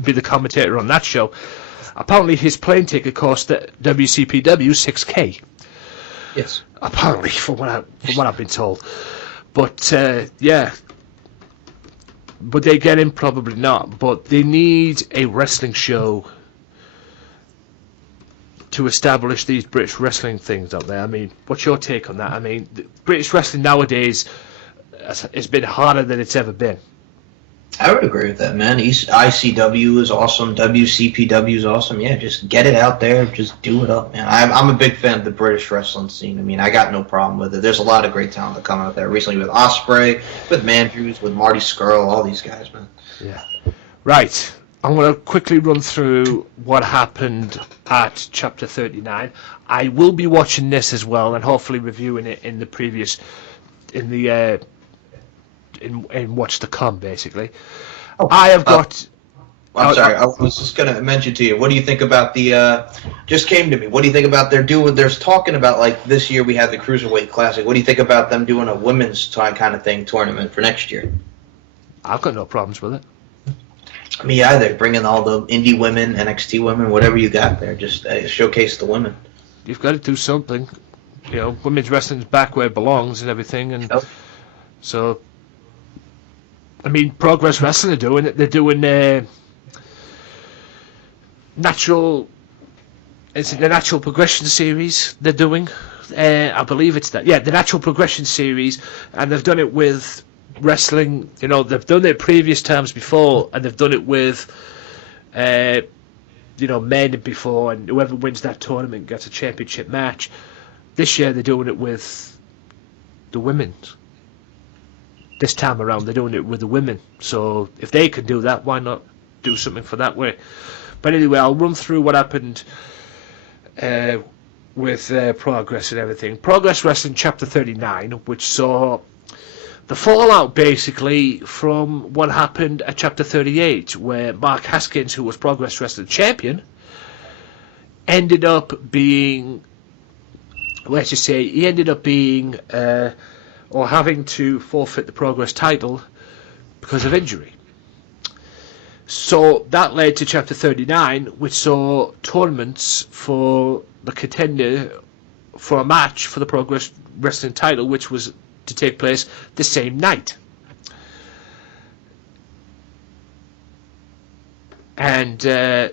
be the commentator on that show, apparently his plane ticket cost WCPW $6,000. Yes. Apparently, from what I've been told. But yeah. Would they get him? Probably not. But they need a wrestling show to establish these British wrestling things out there. I mean, what's your take on that? I mean, British wrestling nowadays has been harder than it's ever been. I would agree with that, man. ICW is awesome. WCPW is awesome. Yeah, just get it out there. Just do it up, man. I'm a big fan of the British wrestling scene. I mean, I got no problem with it. There's a lot of great talent that come out there recently with Ospreay, with Mandrews, with Marty Scurll, all these guys, man. Yeah. Right. I'm going to quickly run through what happened at Chapter 39. I will be watching this as well and hopefully reviewing it in what's to come, basically. I have got I'm sorry. I was just going to mention to you. What do you think about the? Just came to me. What do you think about There's talking about like this year we had the Cruiserweight Classic. What do you think about them doing a women's kind of thing tournament for next year? I've got no problems with it. Me either. Bringing all the indie women, NXT women, whatever you got there. Just showcase the women. You've got to do something. You know, women's wrestling's back where it belongs and everything, and so. I mean, Progress Wrestling are doing it. They're doing natural. It's the Natural Progression series. They're doing. I believe it's that. Yeah, the Natural Progression series, and they've done it with wrestling. You know, they've done it previous times before, and they've done it with, men before, and whoever wins that tournament gets a championship match. This year they're doing it with the women. This time around they're doing it with the women. So if they can do that, why not do something for that way? But anyway, I'll run through what happened with Progress and everything. Progress Wrestling Chapter 39, which saw the fallout basically from what happened at Chapter 38, where Mark Haskins, who was Progress Wrestling champion, ended up being, or having to forfeit the Progress title because of injury. So that led to Chapter 39, which saw tournaments for the contender for a match for the Progress Wrestling title, which was to take place the same night. And the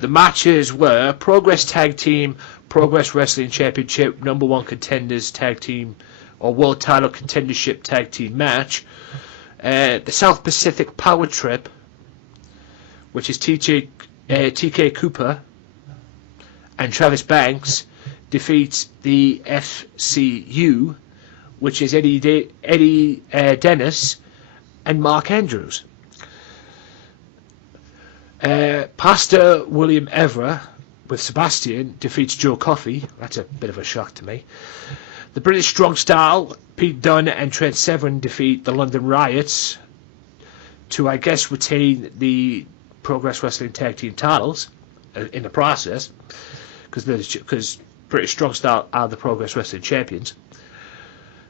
matches were Progress Tag Team, Progress Wrestling Championship, number one contenders tag team, or World Title Contendership Tag Team match. The South Pacific Power Trip, which is TK Cooper and Travis Banks, defeats the FCU, which is Eddie Dennis and Mark Andrews. Pastor William Evra with Sebastian defeats Joe Coffey. That's a bit of a shock to me. The British Strong Style, Pete Dunne and Trent Severin defeat the London Riots to, I guess, retain the Progress Wrestling Tag Team titles in the process, because British Strong Style are the Progress Wrestling champions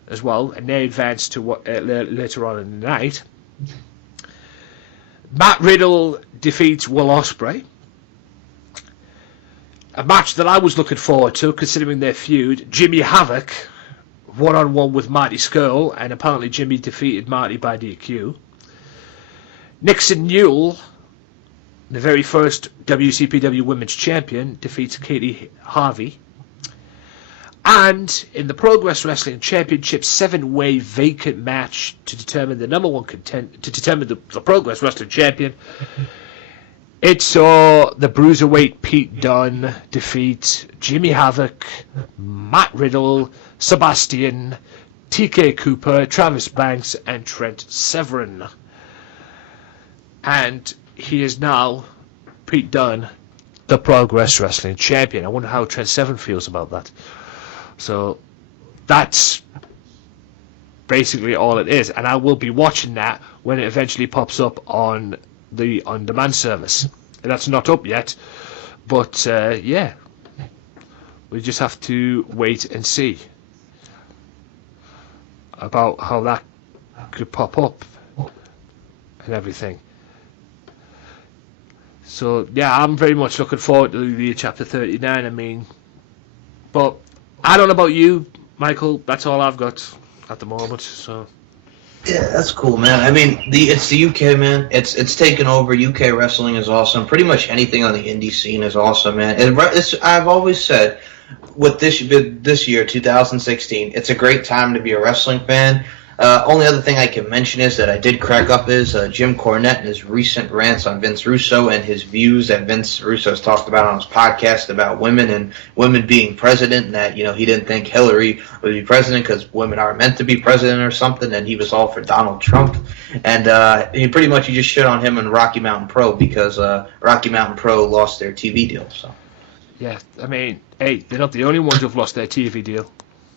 as well, and they advance to later on in the night. Matt Riddle defeats Will Ospreay. A match that I was looking forward to, considering their feud. Jimmy Havoc, one-on-one with Marty Scurll, and apparently Jimmy defeated Marty by DQ. Nixon Newell, the very first WCPW Women's Champion, defeats Katie Harvey. And in the Progress Wrestling Championship 7-way vacant match to determine the number one the Progress Wrestling Champion, it saw the Bruiserweight Pete Dunne defeat Jimmy Havoc, Matt Riddle, Sebastian, TK Cooper, Travis Banks, and Trent Severin. And he is now, Pete Dunne, the Progress Wrestling Champion. I wonder how Trent Severin feels about that. So that's basically all it is, and I will be watching that when it eventually pops up on the on-demand service. And that's not up yet, but yeah, we just have to wait and see about how that could pop up and everything. So yeah, I'm very much looking forward to the Chapter 39. I mean, but I don't know about you, Michael. That's all I've got at the moment. So yeah, that's cool, man. I mean, it's the UK, man. It's taken over. UK wrestling is awesome. Pretty much anything on the indie scene is awesome, man. I've always said, with this year, 2016, it's a great time to be a wrestling fan. Only other thing I can mention is that I did crack up is Jim Cornette and his recent rants on Vince Russo and his views that Vince Russo's talked about on his podcast about women and women being president, and that, he didn't think Hillary would be president because women aren't meant to be president or something, and he was all for Donald Trump. And he just shit on him and Rocky Mountain Pro because Rocky Mountain Pro lost their TV deal. So yeah, I mean, hey, they're not the only ones who've lost their TV deal.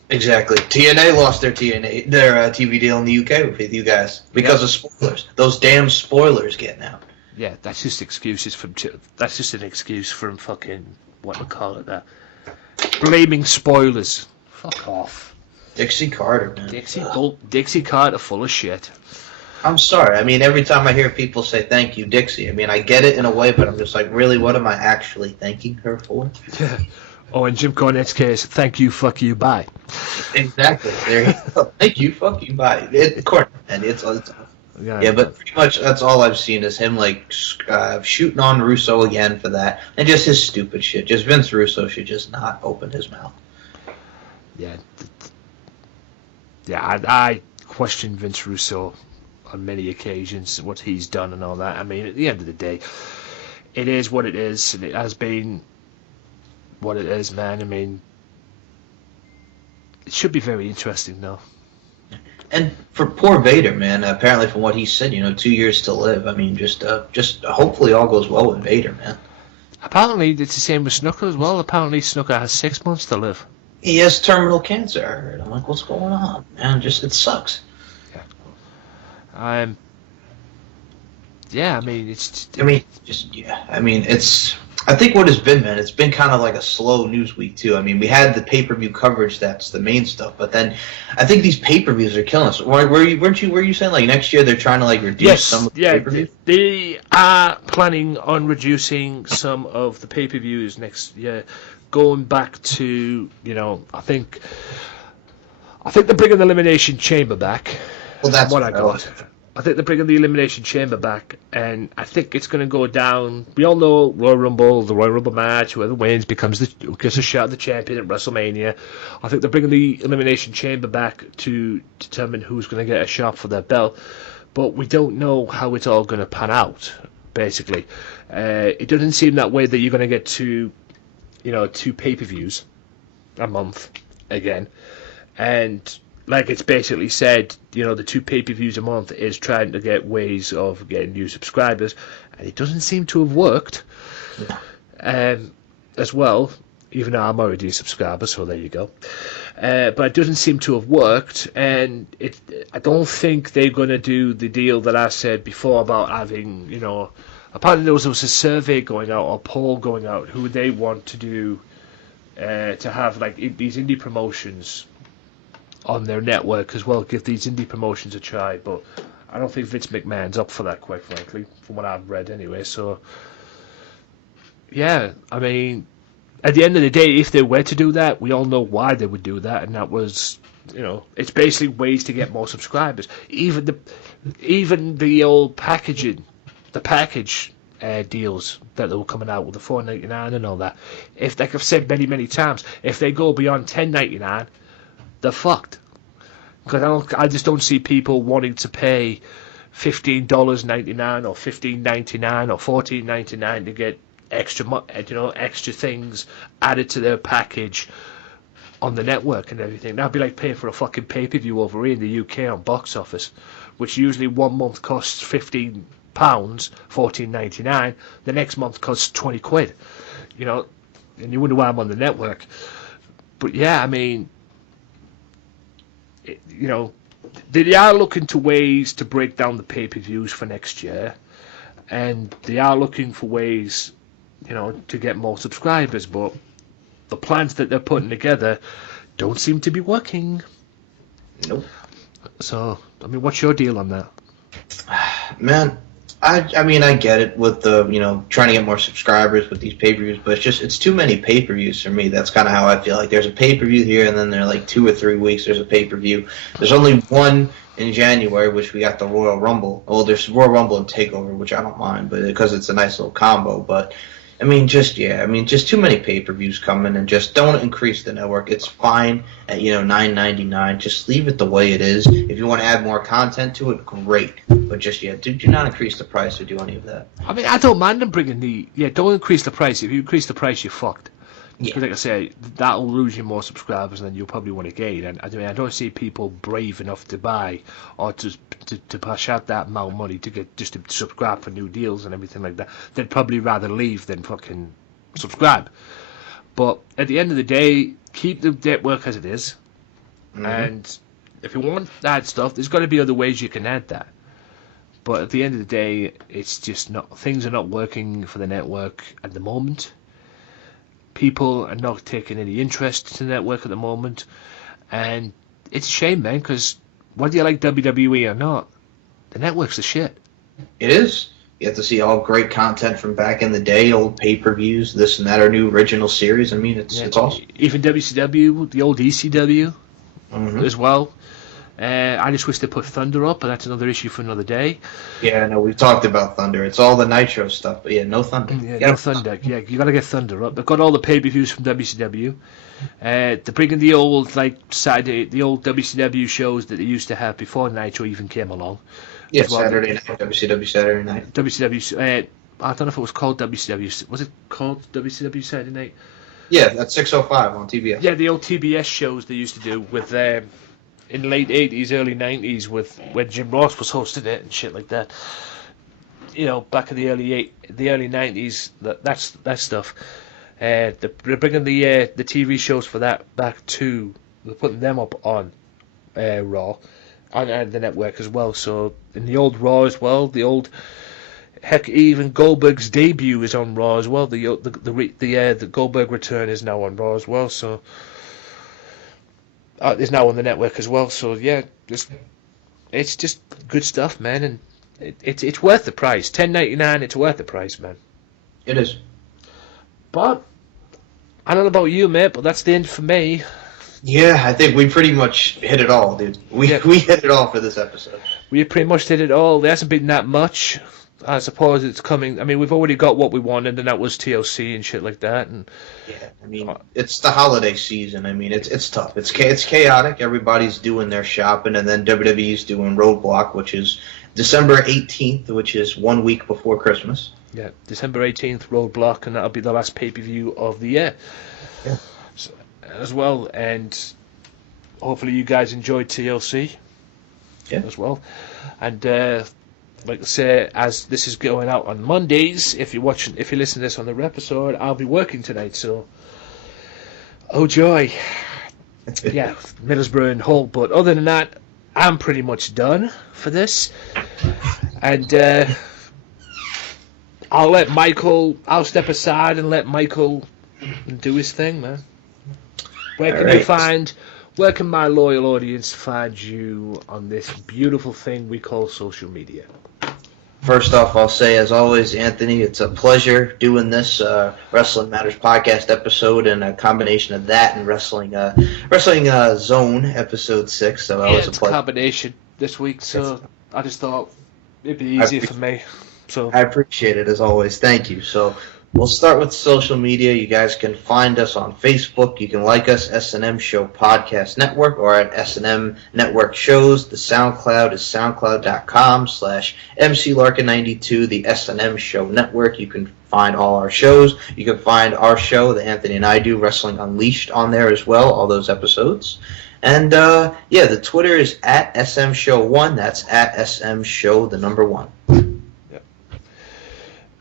Exactly. TNA lost their TV deal in the UK with you guys because of spoilers. Those damn spoilers getting out. Yeah, that's just excuses from. That's just an excuse from fucking what we call it that. Blaming spoilers. Fuck off. Dixie Carter, man. Dixie Carter full of shit. I'm sorry. I mean, every time I hear people say thank you, Dixie, I mean, I get it in a way, but I'm just like, really, what am I actually thanking her for? Yeah. Oh, in Jim Cornette's case, thank you, fuck you, bye. Exactly. There you go. Thank you, fuck you, bye. Cornette, and it's yeah, but pretty much that's all I've seen is him like shooting on Russo again for that, and just his stupid shit. Just Vince Russo should just not open his mouth. Yeah. Yeah, I question Vince Russo on many occasions, what he's done and all that. I mean, at the end of the day, it is what it is, and it has been what it is, man. I mean, it should be very interesting, though. And for poor Vader, man, apparently from what he said, 2 years to live. I mean, just hopefully all goes well with Vader, man. Apparently, it's the same with Snooker as well. Apparently, Snooker has 6 months to live. He has terminal cancer, I heard. I'm like, what's going on, man? It sucks. Yeah, I mean, it's. I think what has been, man, it's been kind of like a slow news week too. I mean, we had the pay-per-view coverage, that's the main stuff, but then I think these pay-per-views are killing us. Were you saying like next year they're trying to like reduce some of the pay-per-views? They are planning on reducing some of the pay-per-views next year, going back to I think they're bringing the Elimination Chamber back. Well, that's what I got. I think they're bringing the Elimination Chamber back, and I think it's going to go down. We all know Royal Rumble, the Royal Rumble match. Whoever wins gets a shot at the champion at WrestleMania. I think they're bringing the Elimination Chamber back to determine who's going to get a shot for their belt. But we don't know how it's all going to pan out. Basically, it doesn't seem that way that you're going to get two pay-per-views a month again, and. Like it's basically said, the 2 pay-per-views a month is trying to get ways of getting new subscribers, and it doesn't seem to have worked. As well, even though I'm already a subscriber, so there you go. But it doesn't seem to have worked, and I don't think they're going to do the deal that I said before about having, apparently there was a survey going out, or poll going out, who they want to do, to have like these indie promotions on their network as well, give these indie promotions a try, but I don't think Vince McMahon's up for that, quite frankly, from what I've read anyway. So yeah, I mean, at the end of the day, if they were to do that, we all know why they would do that, and that was, it's basically ways to get more subscribers. Even the old packaging, the package deals that were coming out with the $4.99 and all that. If, like I've said many times, if they go beyond $10.99, they're fucked. Because I just don't see people wanting to pay $15.99 or $15.99 or $14.99 to get extra things added to their package on the network and everything. That'd be like paying for a fucking pay-per-view over here in the UK on Box Office, which usually 1 month costs £15, $14.99. The next month costs £20. And you wonder why I'm on the network. But yeah, I mean, they are looking to ways to break down the pay-per-views for next year, and they are looking for ways, to get more subscribers, but the plans that they're putting together don't seem to be working. Nope. So, I mean, what's your deal on that? Man, I mean, I get it with the, trying to get more subscribers with these pay-per-views, but it's too many pay-per-views for me. That's kind of how I feel. Like, there's a pay-per-view here, and then there are like 2 or 3 weeks there's a pay-per-view. There's only one in January, which we got the Royal Rumble. Well, there's Royal Rumble and TakeOver, which I don't mind, but because it's a nice little combo. But I mean, just too many pay-per-views coming, and just don't increase the network. It's fine at $9.99. Just leave it the way it is. If you want to add more content to it, great. But just do not increase the price or do any of that. I mean, I don't mind them bringing don't increase the price. If you increase the price, you're fucked. Yeah. Like I say, that'll lose you more subscribers than you'll probably want to gain. And I mean, I don't see people brave enough to buy or to push out that amount of money to get just to subscribe for new deals and everything like that. They'd probably rather leave than fucking subscribe. But at the end of the day, keep the network as it is. Mm-hmm. And if you want to add stuff, there's got to be other ways you can add that. But at the end of the day, it's just not. Things are not working for the network at the moment. People are not taking any interest in the network at the moment, and it's a shame, man. Because whether you like WWE or not, the network's the shit. It is. You have to see all great content from back in the day, old pay-per-views, this and that, our new original series. I mean, it's awesome. Even WCW, the old ECW, Mm-hmm. as well. I just wish they put Thunder up, but that's another issue for another day. Yeah, no, we've talked about Thunder. It's all the Nitro stuff, but yeah, no Thunder. Yeah, no Thunder. Yeah, you gotta get Thunder up. They've got all the pay-per-views from WCW. They're bringing the old Saturday, the old WCW shows that they used to have before Nitro even came along. Yeah, well. Saturday night, WCW Saturday night. WCW. I don't know if it was called WCW. Was it called WCW Saturday Night? Yeah, that's 6:05 on TBS. Yeah, the old TBS shows they used to do with in the late 80s, early 90s, with when Jim Ross was hosting it and shit like that. You know, back in the early 90s, that stuff. They're bringing the TV shows for that back to. They're putting them up on Raw, on the network as well. So in the old Raw as well, the old. Heck, even Goldberg's debut is on Raw as well. The Goldberg return is now on Raw as well. So is now on the network as well. So yeah, it's just good stuff, man, and it's worth the price. $10.99. It's worth the price, man. It is. But I don't know about you, mate, but that's the end for me. Yeah, I think we pretty much hit it all, dude. We hit it all for this episode. We pretty much did it all. There hasn't been that much. I suppose it's coming. I mean, we've already got what we wanted, and that was TLC and shit like that. And yeah, I mean, it's the holiday season. I mean, it's tough. It's chaotic. Everybody's doing their shopping, and then WWE's doing Roadblock, which is December 18th, which is 1 week before Christmas. Yeah, December 18th, Roadblock, and that'll be the last pay-per-view of the year. Yeah. So, as well, and hopefully you guys enjoyed TLC. Yeah. As well, and. Like I say, as this is going out on Mondays, if you listen to this on the episode, I'll be working tonight. So, oh joy, yeah, Middlesbrough and Hull. But other than that, I'm pretty much done for this, and I'll step aside and let Michael do his thing, man. Where can my loyal audience find you on this beautiful thing we call social media? First off, I'll say, as always, Anthony, it's a pleasure doing this Wrestling Matters podcast episode, and a combination of that and Wrestling Zone episode 6. So that was a pleasure. Combination this week, so I just thought it'd be easier for me. So I appreciate it, as always. Thank you. So we'll start with social media. You guys can find us on Facebook. You can like us, S&M Show Podcast Network, or at S&M Network Shows. The SoundCloud is soundcloud.com/MCLarkin92, the S&M Show Network. You can find all our shows. You can find our show that Anthony and I do, Wrestling Unleashed, on there as well, all those episodes. And, the Twitter is at SM Show 1. That's at SM Show, the number 1.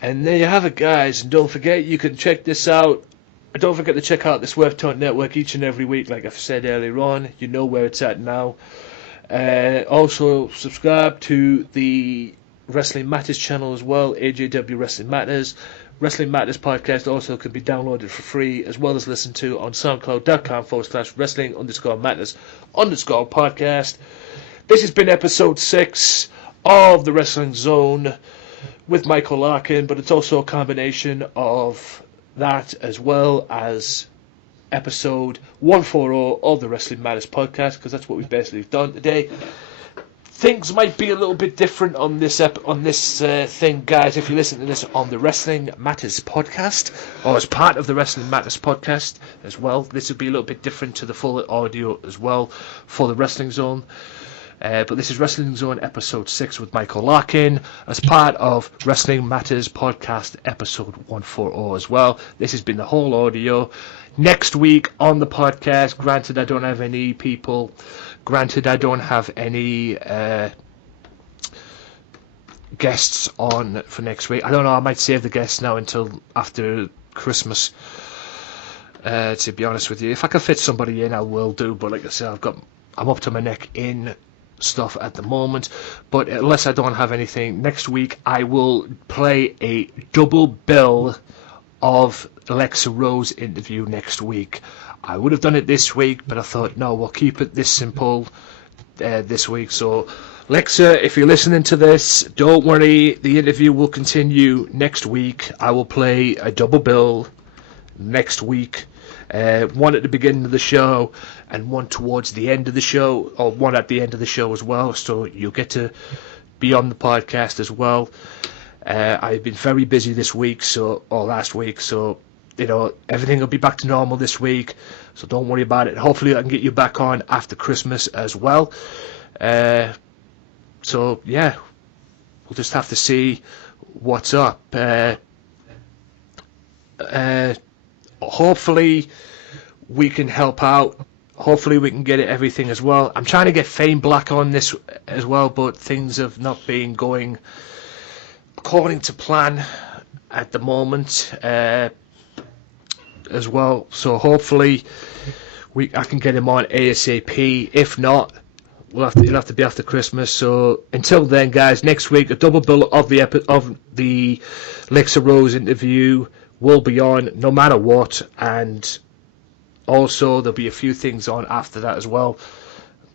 And there you have it, guys. And don't forget, you can check this out. Don't forget to check out the Swerve Talk Network each and every week, like I've said earlier on. You know where it's at now. Also, subscribe to the Wrestling Matters channel as well, AJW Wrestling Matters. Wrestling Matters podcast also can be downloaded for free, as well as listened to on soundcloud.com/wrestling_matters_podcast. This has been episode 6 of the Wrestling Zone with Michael Larkin, but it's also a combination of that as well as episode 140 of the Wrestling Matters podcast, because that's what we've basically done today. Things might be a little bit different on this thing, guys, if you listen to this on the Wrestling Matters podcast, or as part of the Wrestling Matters podcast as well. This will be a little bit different to the full audio as well for the Wrestling Zone. But this is Wrestling Zone episode 6 with Michael Larkin as part of Wrestling Matters podcast episode 140 as well. This has been the whole audio. Next week on the podcast, granted I don't have any people, granted I don't have any guests on for next week. I don't know, I might save the guests now until after Christmas, to be honest with you. If I can fit somebody in, I will do, but like I said, I'm up to my neck in stuff at the moment, but unless I don't have anything next week, I will play a double bill of Alexa Rose interview next week. I would have done it this week, but I thought, no, we'll keep it this simple this week. So Alexa, if you're listening to this, don't worry, the interview will continue next week. I will play a double bill next week, one at the beginning of the show and one towards the end of the show, or one at the end of the show as well, so you'll get to be on the podcast as well. I've been very busy this week, or last week, so everything will be back to normal this week, so don't worry about it. Hopefully I can get you back on after Christmas as well. So yeah, we'll just have to see what's up. Hopefully we can help out. Hopefully we can get everything as well. I'm trying to get Fame Black on this as well, but things have not been going according to plan at the moment as well. So hopefully I can get him on ASAP. If not, it'll have to be after Christmas. So until then, guys, next week a double bill of the Alexa Rose interview will be on no matter what, and also there'll be a few things on after that as well,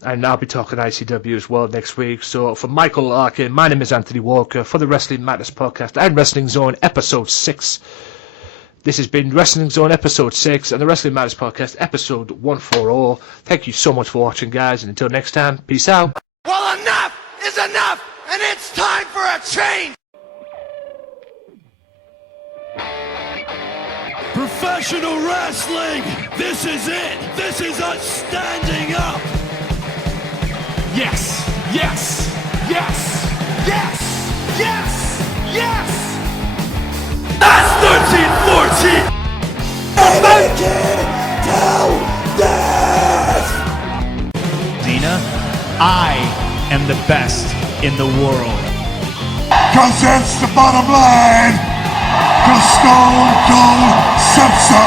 and I'll be talking ICW as well next week. So for Michael Larkin, my name is Anthony Walker for the Wrestling Matters podcast and Wrestling Zone episode 6. This has been Wrestling Zone episode 6 and the Wrestling Matters podcast episode 140. Thank you so much for watching, guys, and until next time, peace out. Well, enough is enough, and it's time for a change. Professional wrestling, this is it. This is us standing up. Yes, yes, yes, yes, yes, yes. That's 13-14. Cena, I am the best in the world. Cause that's the bottom line. Cause Stone Cold said so.